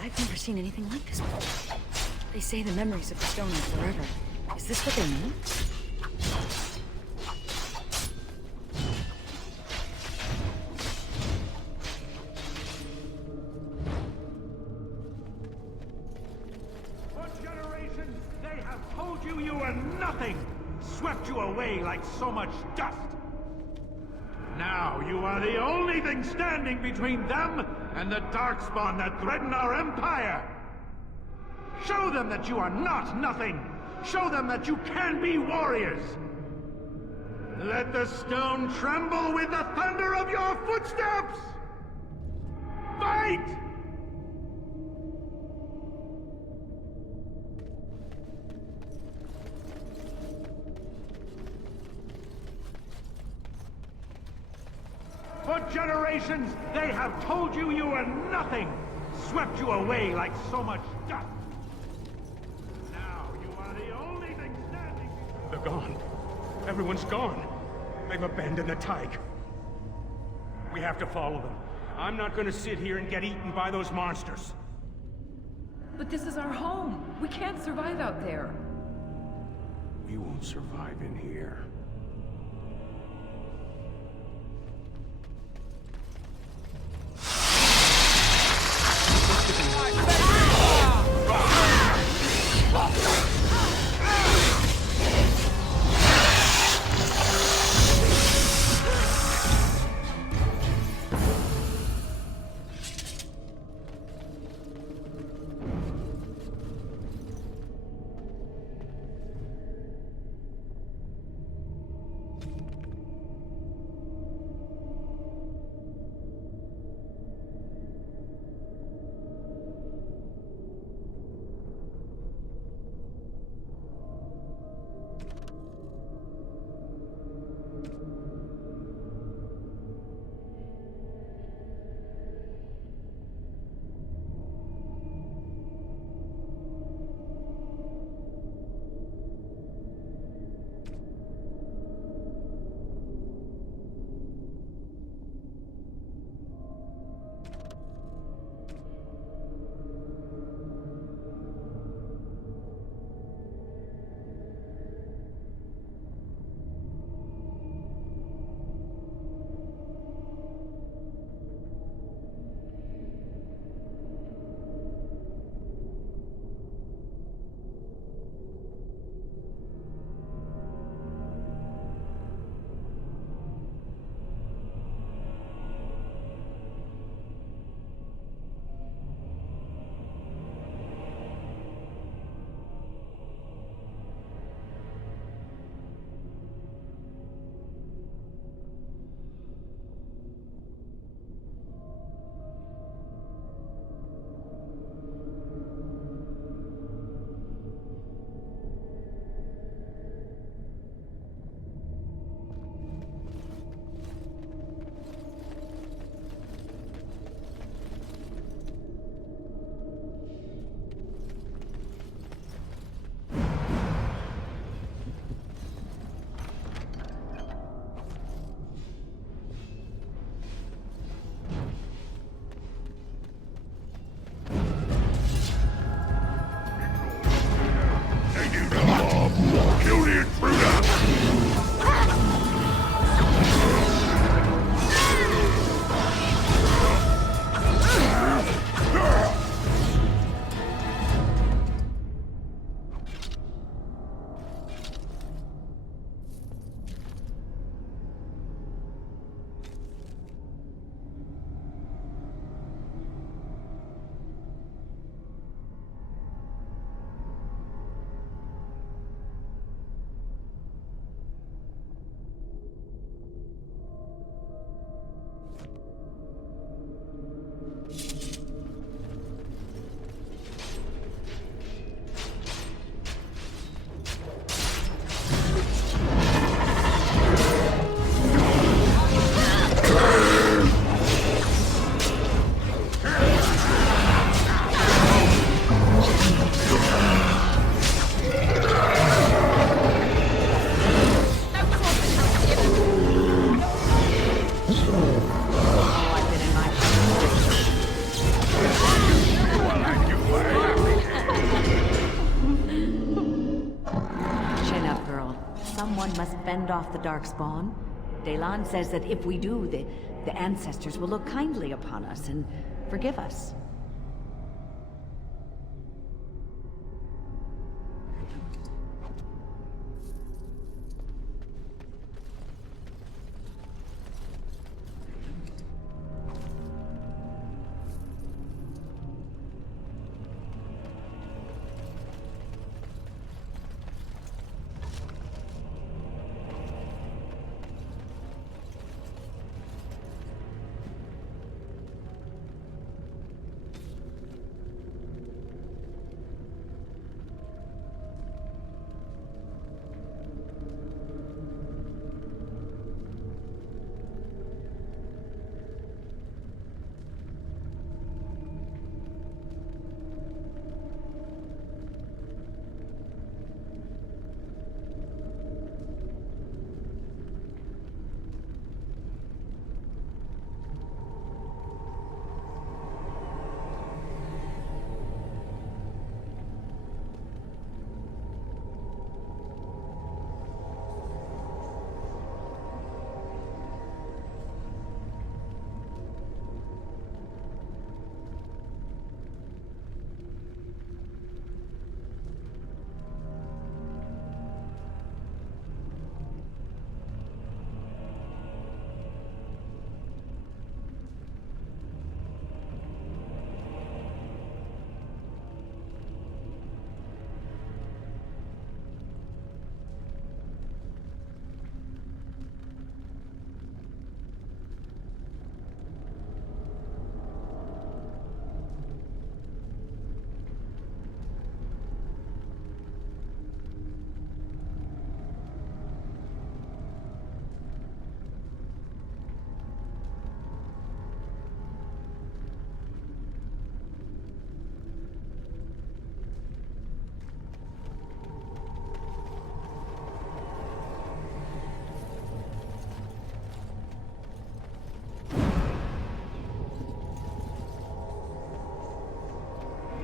I've never seen anything like this before. They say the memories of the stone are forever. Is this what they mean? For generations, they have told you you were nothing! Swept you away like so much dust! Now you are the only thing standing between them and the Darkspawn that threaten our empire! Show them that you are not nothing! Show them that you can be warriors! Let the stone tremble with the thunder of your footsteps! Fight! For generations, they have told you you were nothing! Swept you away like so much dust! Now you are the only thing standing... They're gone. Everyone's gone. They've abandoned the Tyke. We have to follow them. I'm not gonna sit here and get eaten by those monsters. But this is our home. We can't survive out there. We won't survive in here. fend off the Darkspawn. Daylon says that if we do, the ancestors will look kindly upon us and forgive us.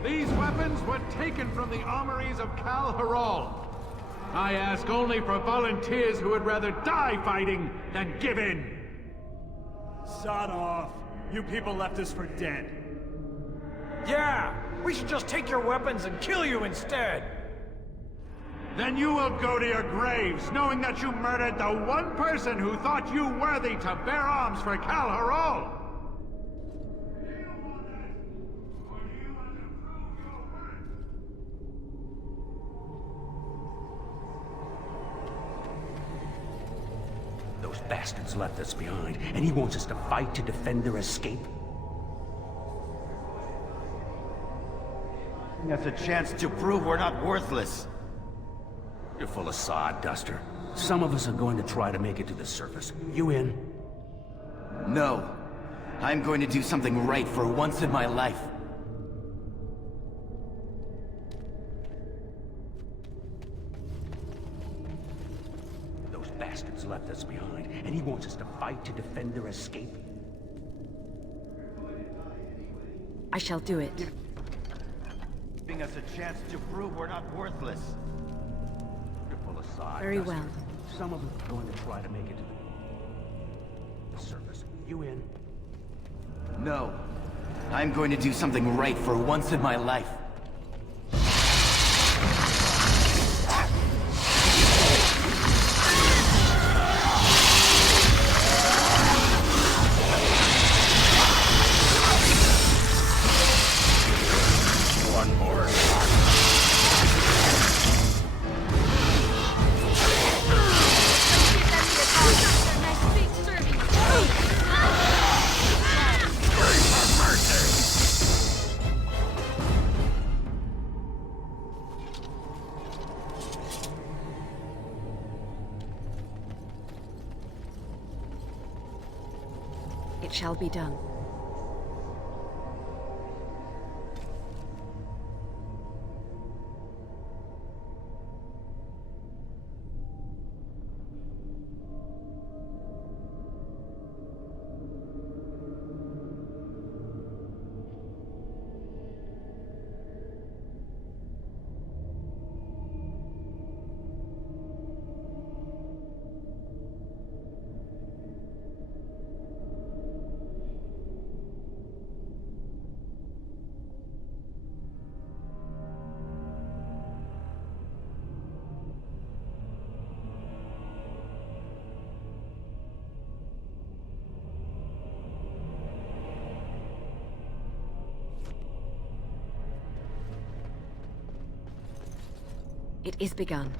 These weapons were taken from the armories of Kal'Hirol. I ask only for volunteers who would rather die fighting than give in. Sod off. You people left us for dead. Yeah! We should just take your weapons and kill you instead! Then you will go to your graves, knowing that you murdered the one person who thought you worthy to bear arms for Kal'Hirol! Those bastards left us behind, and he wants us to fight to defend their escape? That's a chance to prove we're not worthless. You're full of sod, Duster. Some of us are going to try to make it to the surface. You in? No. I'm going to do something right for once in my life. Those bastards left us behind, and he wants us to fight to defend their escape? I shall do it. Giving us a chance to prove we're not worthless. You're full of sod, Very Duster. well. Some of us are going to try to make it to the surface. You in? No. I'm going to do something right for once in my life. One more. It shall be done. It is begun.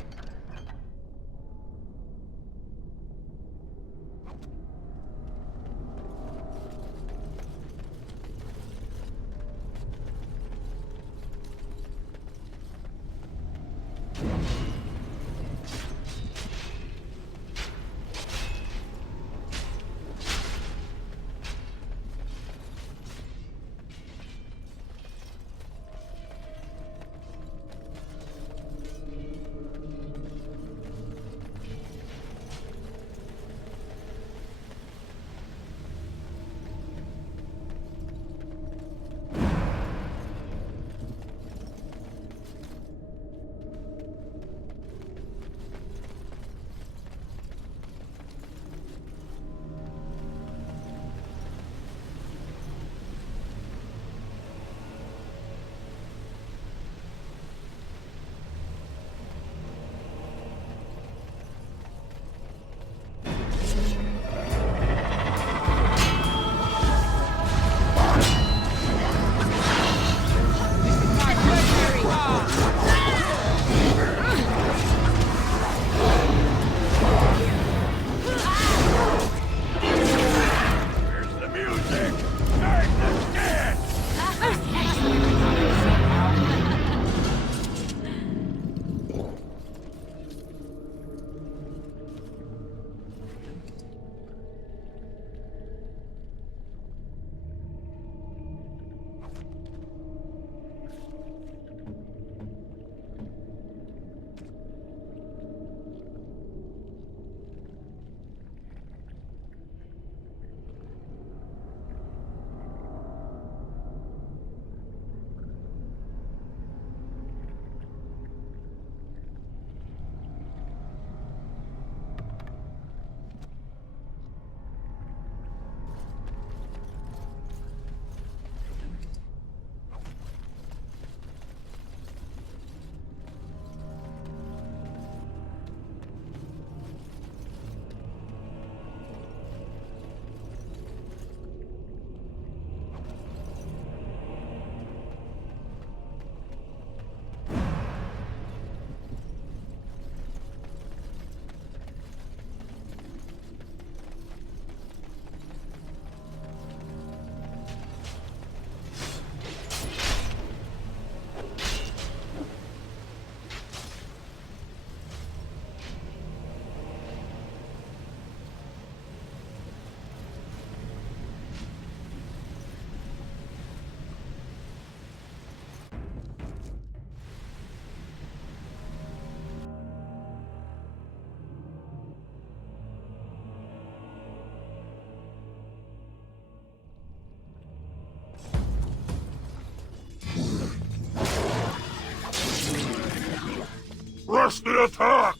Rush the attack!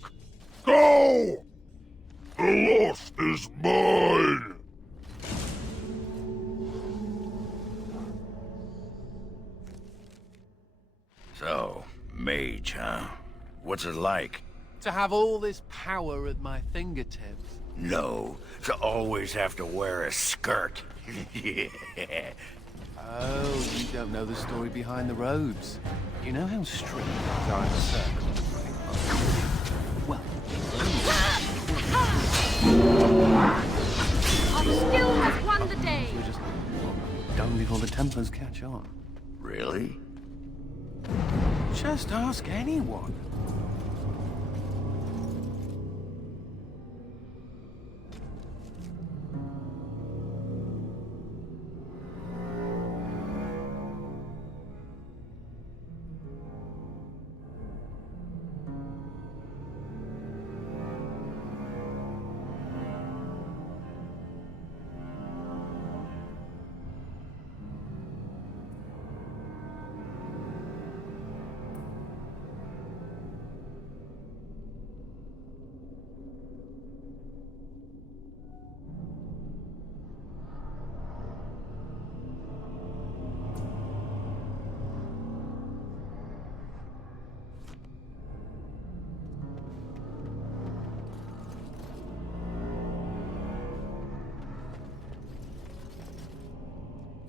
Go! The lost is mine! So, mage, huh? What's it like? To have all this power at my fingertips. No, to always have to wear a skirt. Yeah. Oh, you don't know the story behind the robes. You know how strict they are in the circle? Well, Our skill has won the day. we just don't leave all the Templars catch on. Really? Just ask anyone.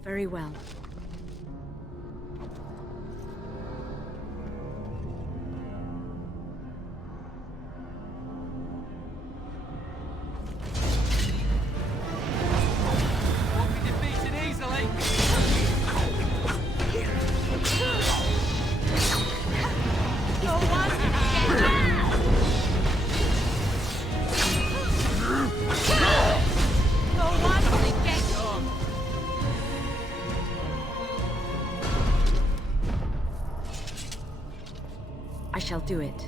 Very well. I shall do it.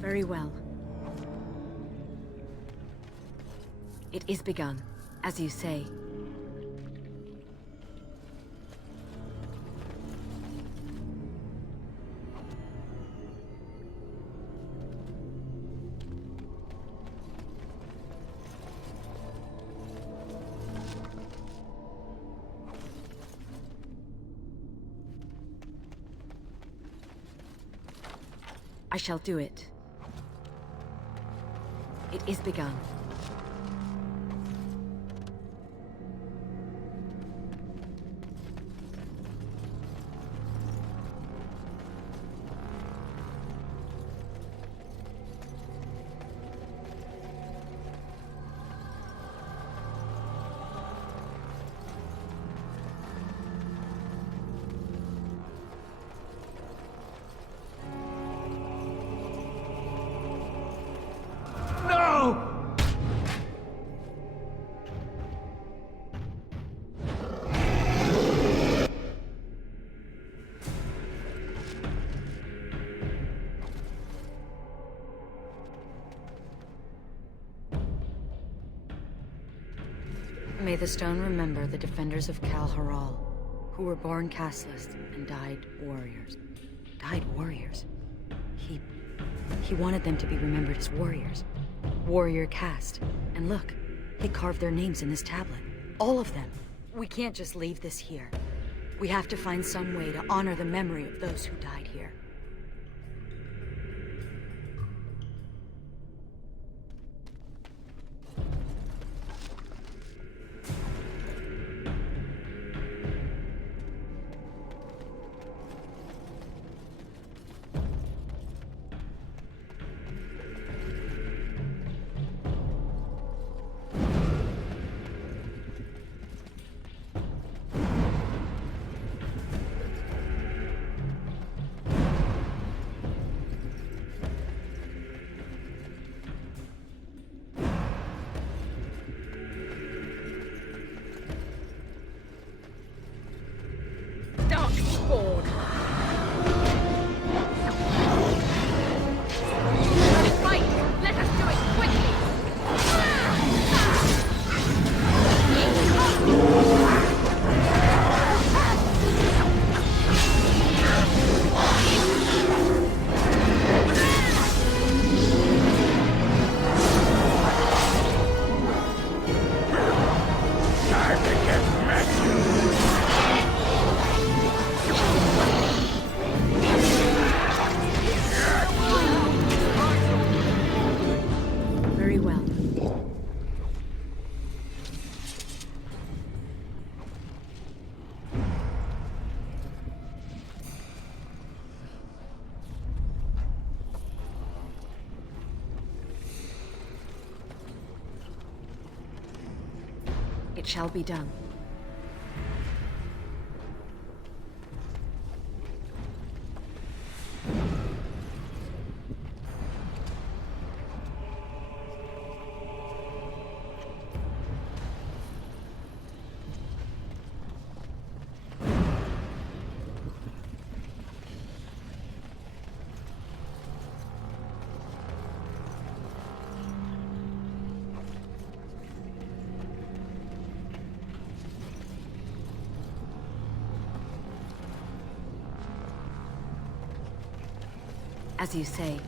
Very well. It is begun, as you say. I shall do it. It is begun. May the stone remember the defenders of Kal'Hirol, who were born casteless and died warriors. Died warriors? He wanted them to be remembered as warriors. Warrior caste. And look, he carved their names in this tablet. All of them. We can't just leave this here. We have to find some way to honor the memory of those who died here. It shall be done. As you say.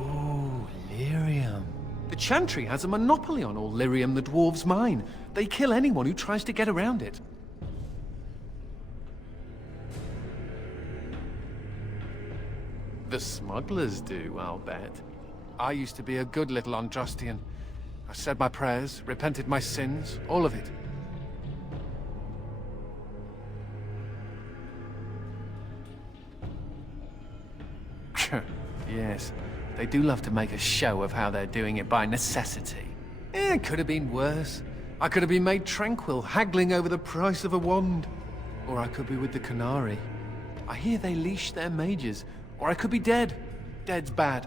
Ooh, lyrium. The Chantry has a monopoly on all lyrium the dwarves mine. They kill anyone who tries to get around it. The smugglers do, I'll bet. I used to be a good little Andrastian. I said my prayers, repented my sins, all of it. Yes, they do love to make a show of how they're doing it by necessity. It could have been worse. I could have been made tranquil, haggling over the price of a wand. Or I could be with the Canary. I hear they leash their mages. Or I could be dead. Dead's bad.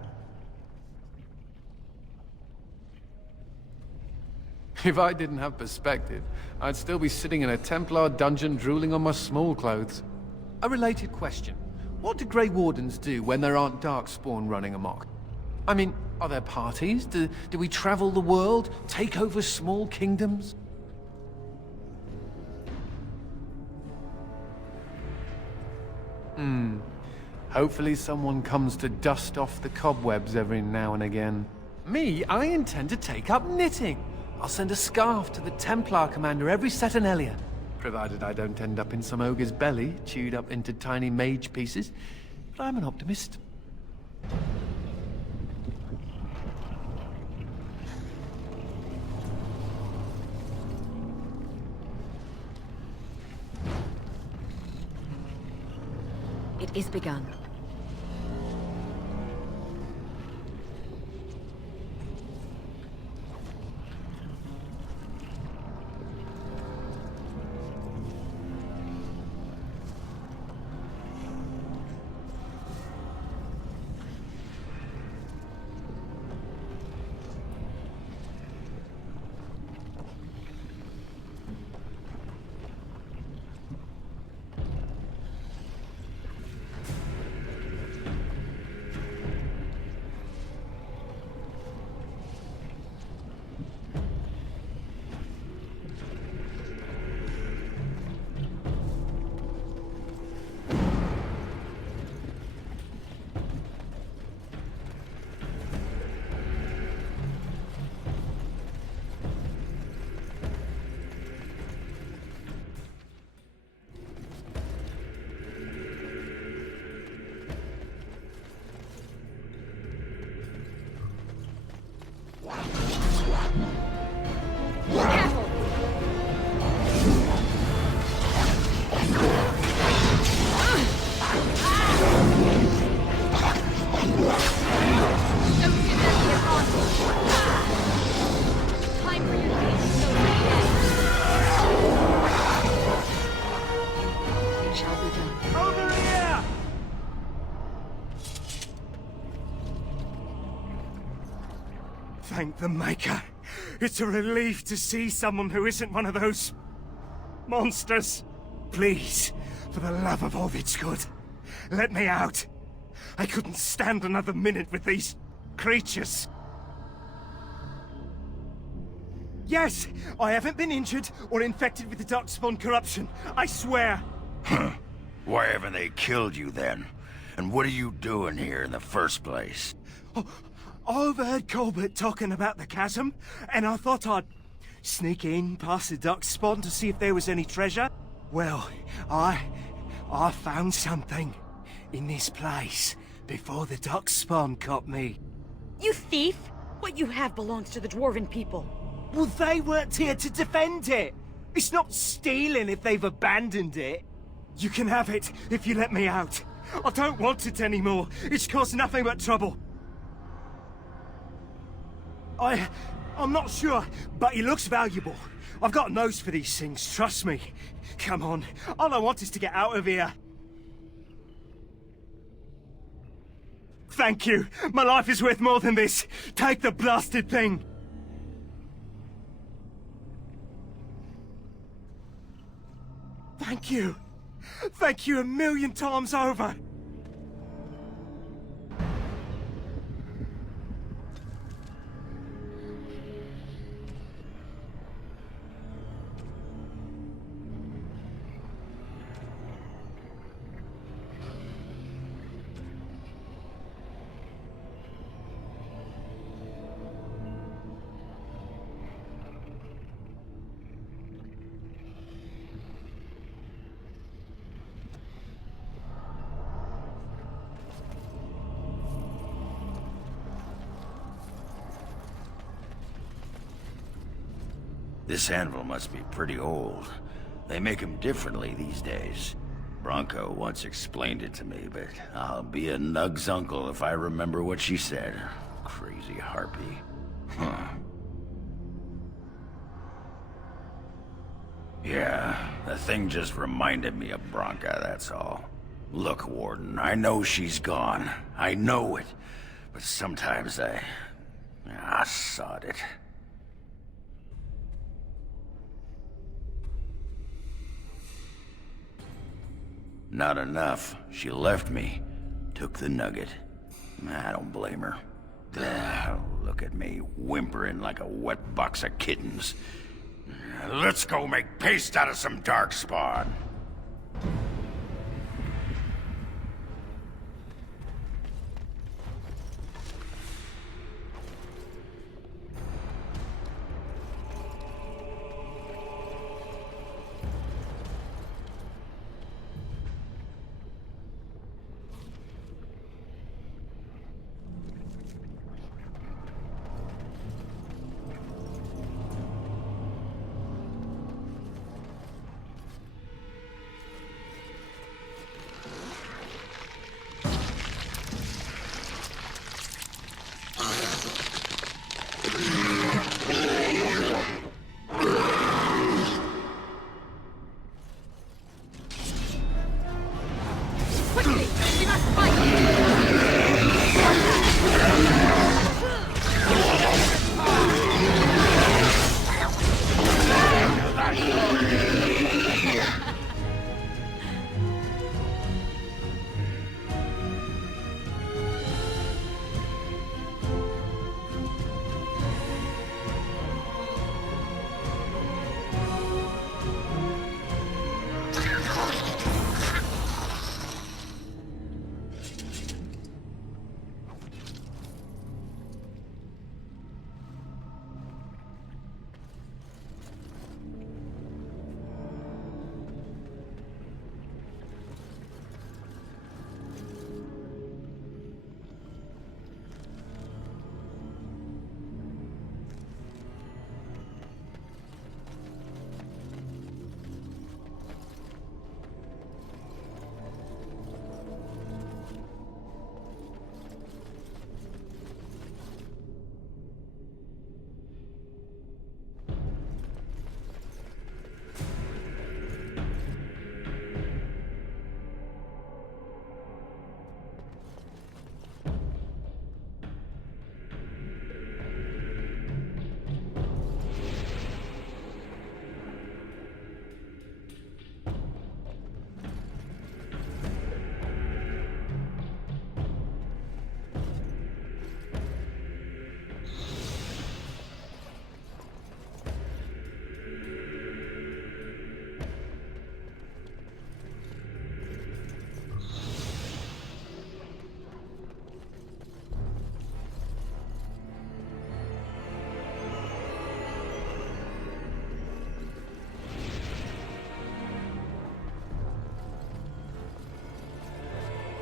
If I didn't have perspective, I'd still be sitting in a Templar dungeon drooling on my small clothes. A related question. What do Grey Wardens do when there aren't Darkspawn running amok? I mean, are there parties? Do we travel the world? Take over small kingdoms? Hopefully someone comes to dust off the cobwebs every now and again. Me, I intend to take up knitting. I'll send a scarf to the Templar commander every Saturnalia, provided I don't end up in some ogre's belly, chewed up into tiny mage pieces. But I'm an optimist. It is begun. Thank the Maker. It's a relief to see someone who isn't one of those monsters. Please, for the love of all that's good, let me out. I couldn't stand another minute with these creatures. Yes, I haven't been injured or infected with the Darkspawn corruption. I swear. Why haven't they killed you then? And what are you doing here in the first place? I overheard Colbert talking about the chasm, and I thought I'd sneak in past the Darkspawn to see if there was any treasure. Well, I found something in this place before the Darkspawn caught me. You thief! What you have belongs to the Dwarven people. Well, they weren't here to defend it. It's not stealing if they've abandoned it. You can have it if you let me out. I don't want it anymore. It's caused nothing but trouble. I'm not sure, but it looks valuable. I've got a nose for these things, trust me. Come on, all I want is to get out of here. Thank you. My life is worth more than this. Take the blasted thing. Thank you. Thank you a million times over. This anvil must be pretty old. They make them differently these days. Bronco once explained it to me, but I'll be a Nug's uncle if I remember what she said. Crazy harpy. Huh. Yeah, the thing just reminded me of Bronca, that's all. Look, Warden, I know she's gone. I know it. But sometimes I sod it. Not enough. She left me. Took the nugget. I don't blame her. Look at me, whimpering like a wet box of kittens. Let's go make paste out of some darkspawn.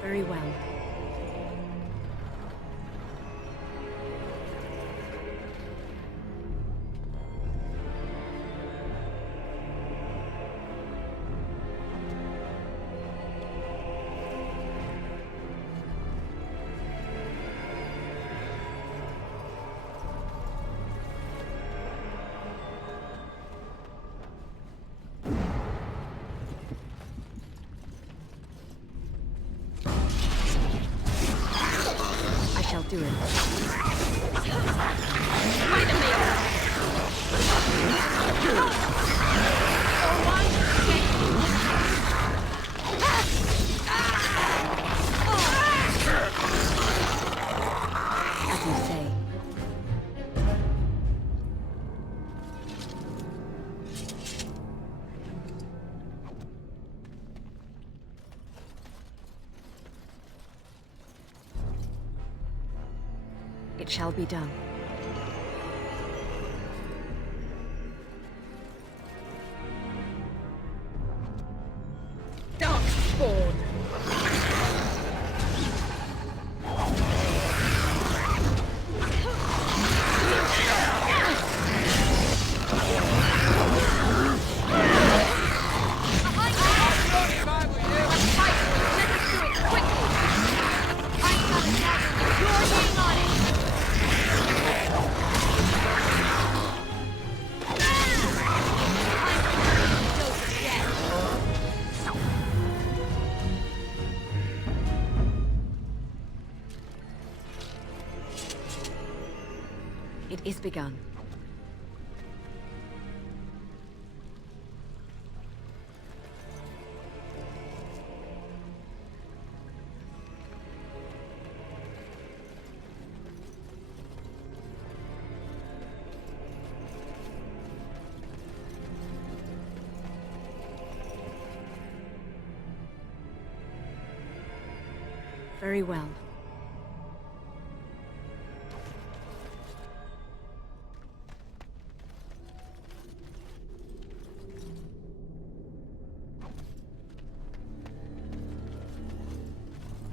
Very well. do it. As you say. It shall be done. Darkspawn! It is begun. Very well.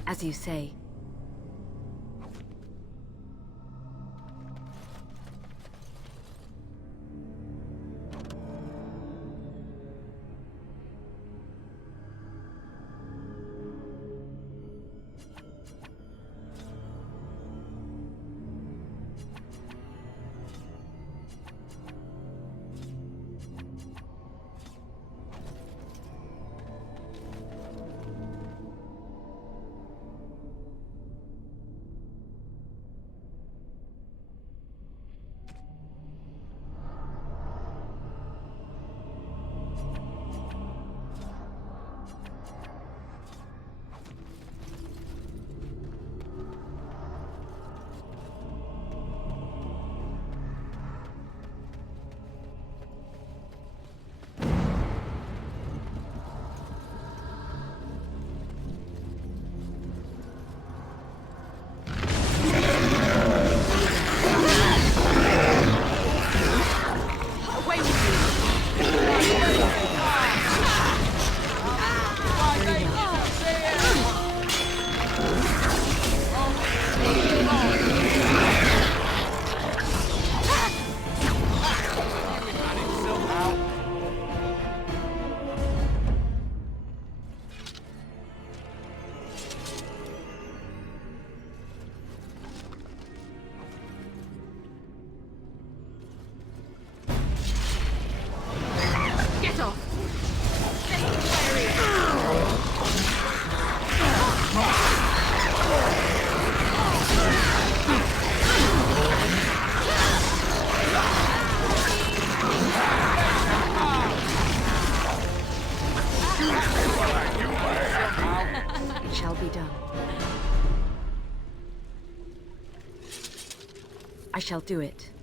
As you say. I shall do it.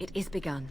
It is begun.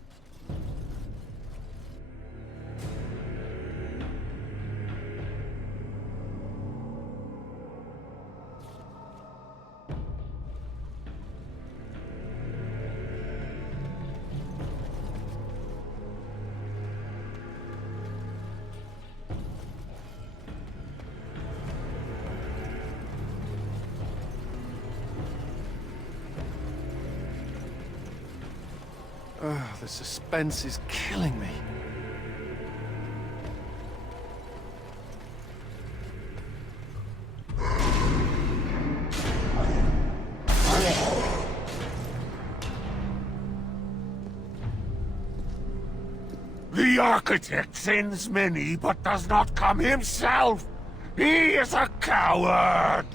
The suspense is killing me. The architect sends many, but does not come himself. He is a coward.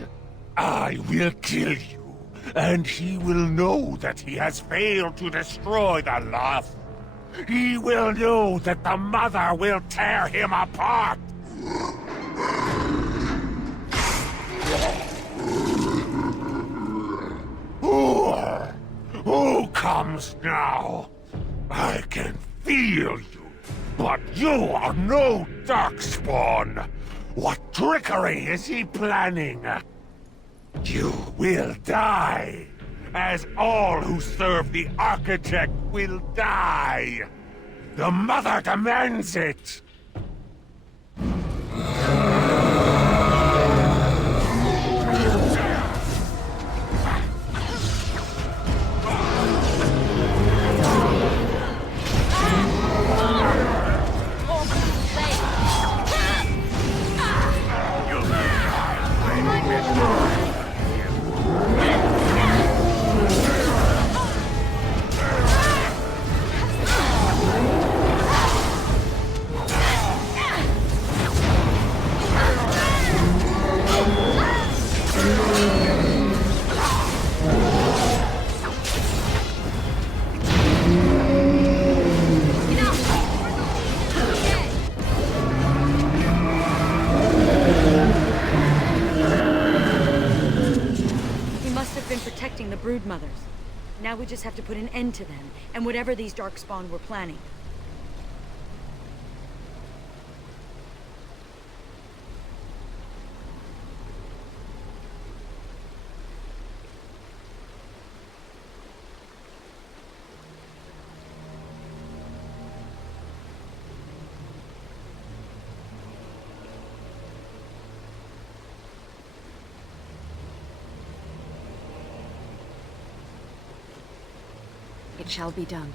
I will kill you, and he will know that he has failed to destroy the Lost. He will know that the Mother will tear him apart. Who comes now? I can feel you, but you are no Darkspawn. What trickery is he planning? You will die, as all who serve the Architect will die. The Mother demands it. Broodmothers. Now we just have to put an end to them, and whatever these Darkspawn were planning. It shall be done.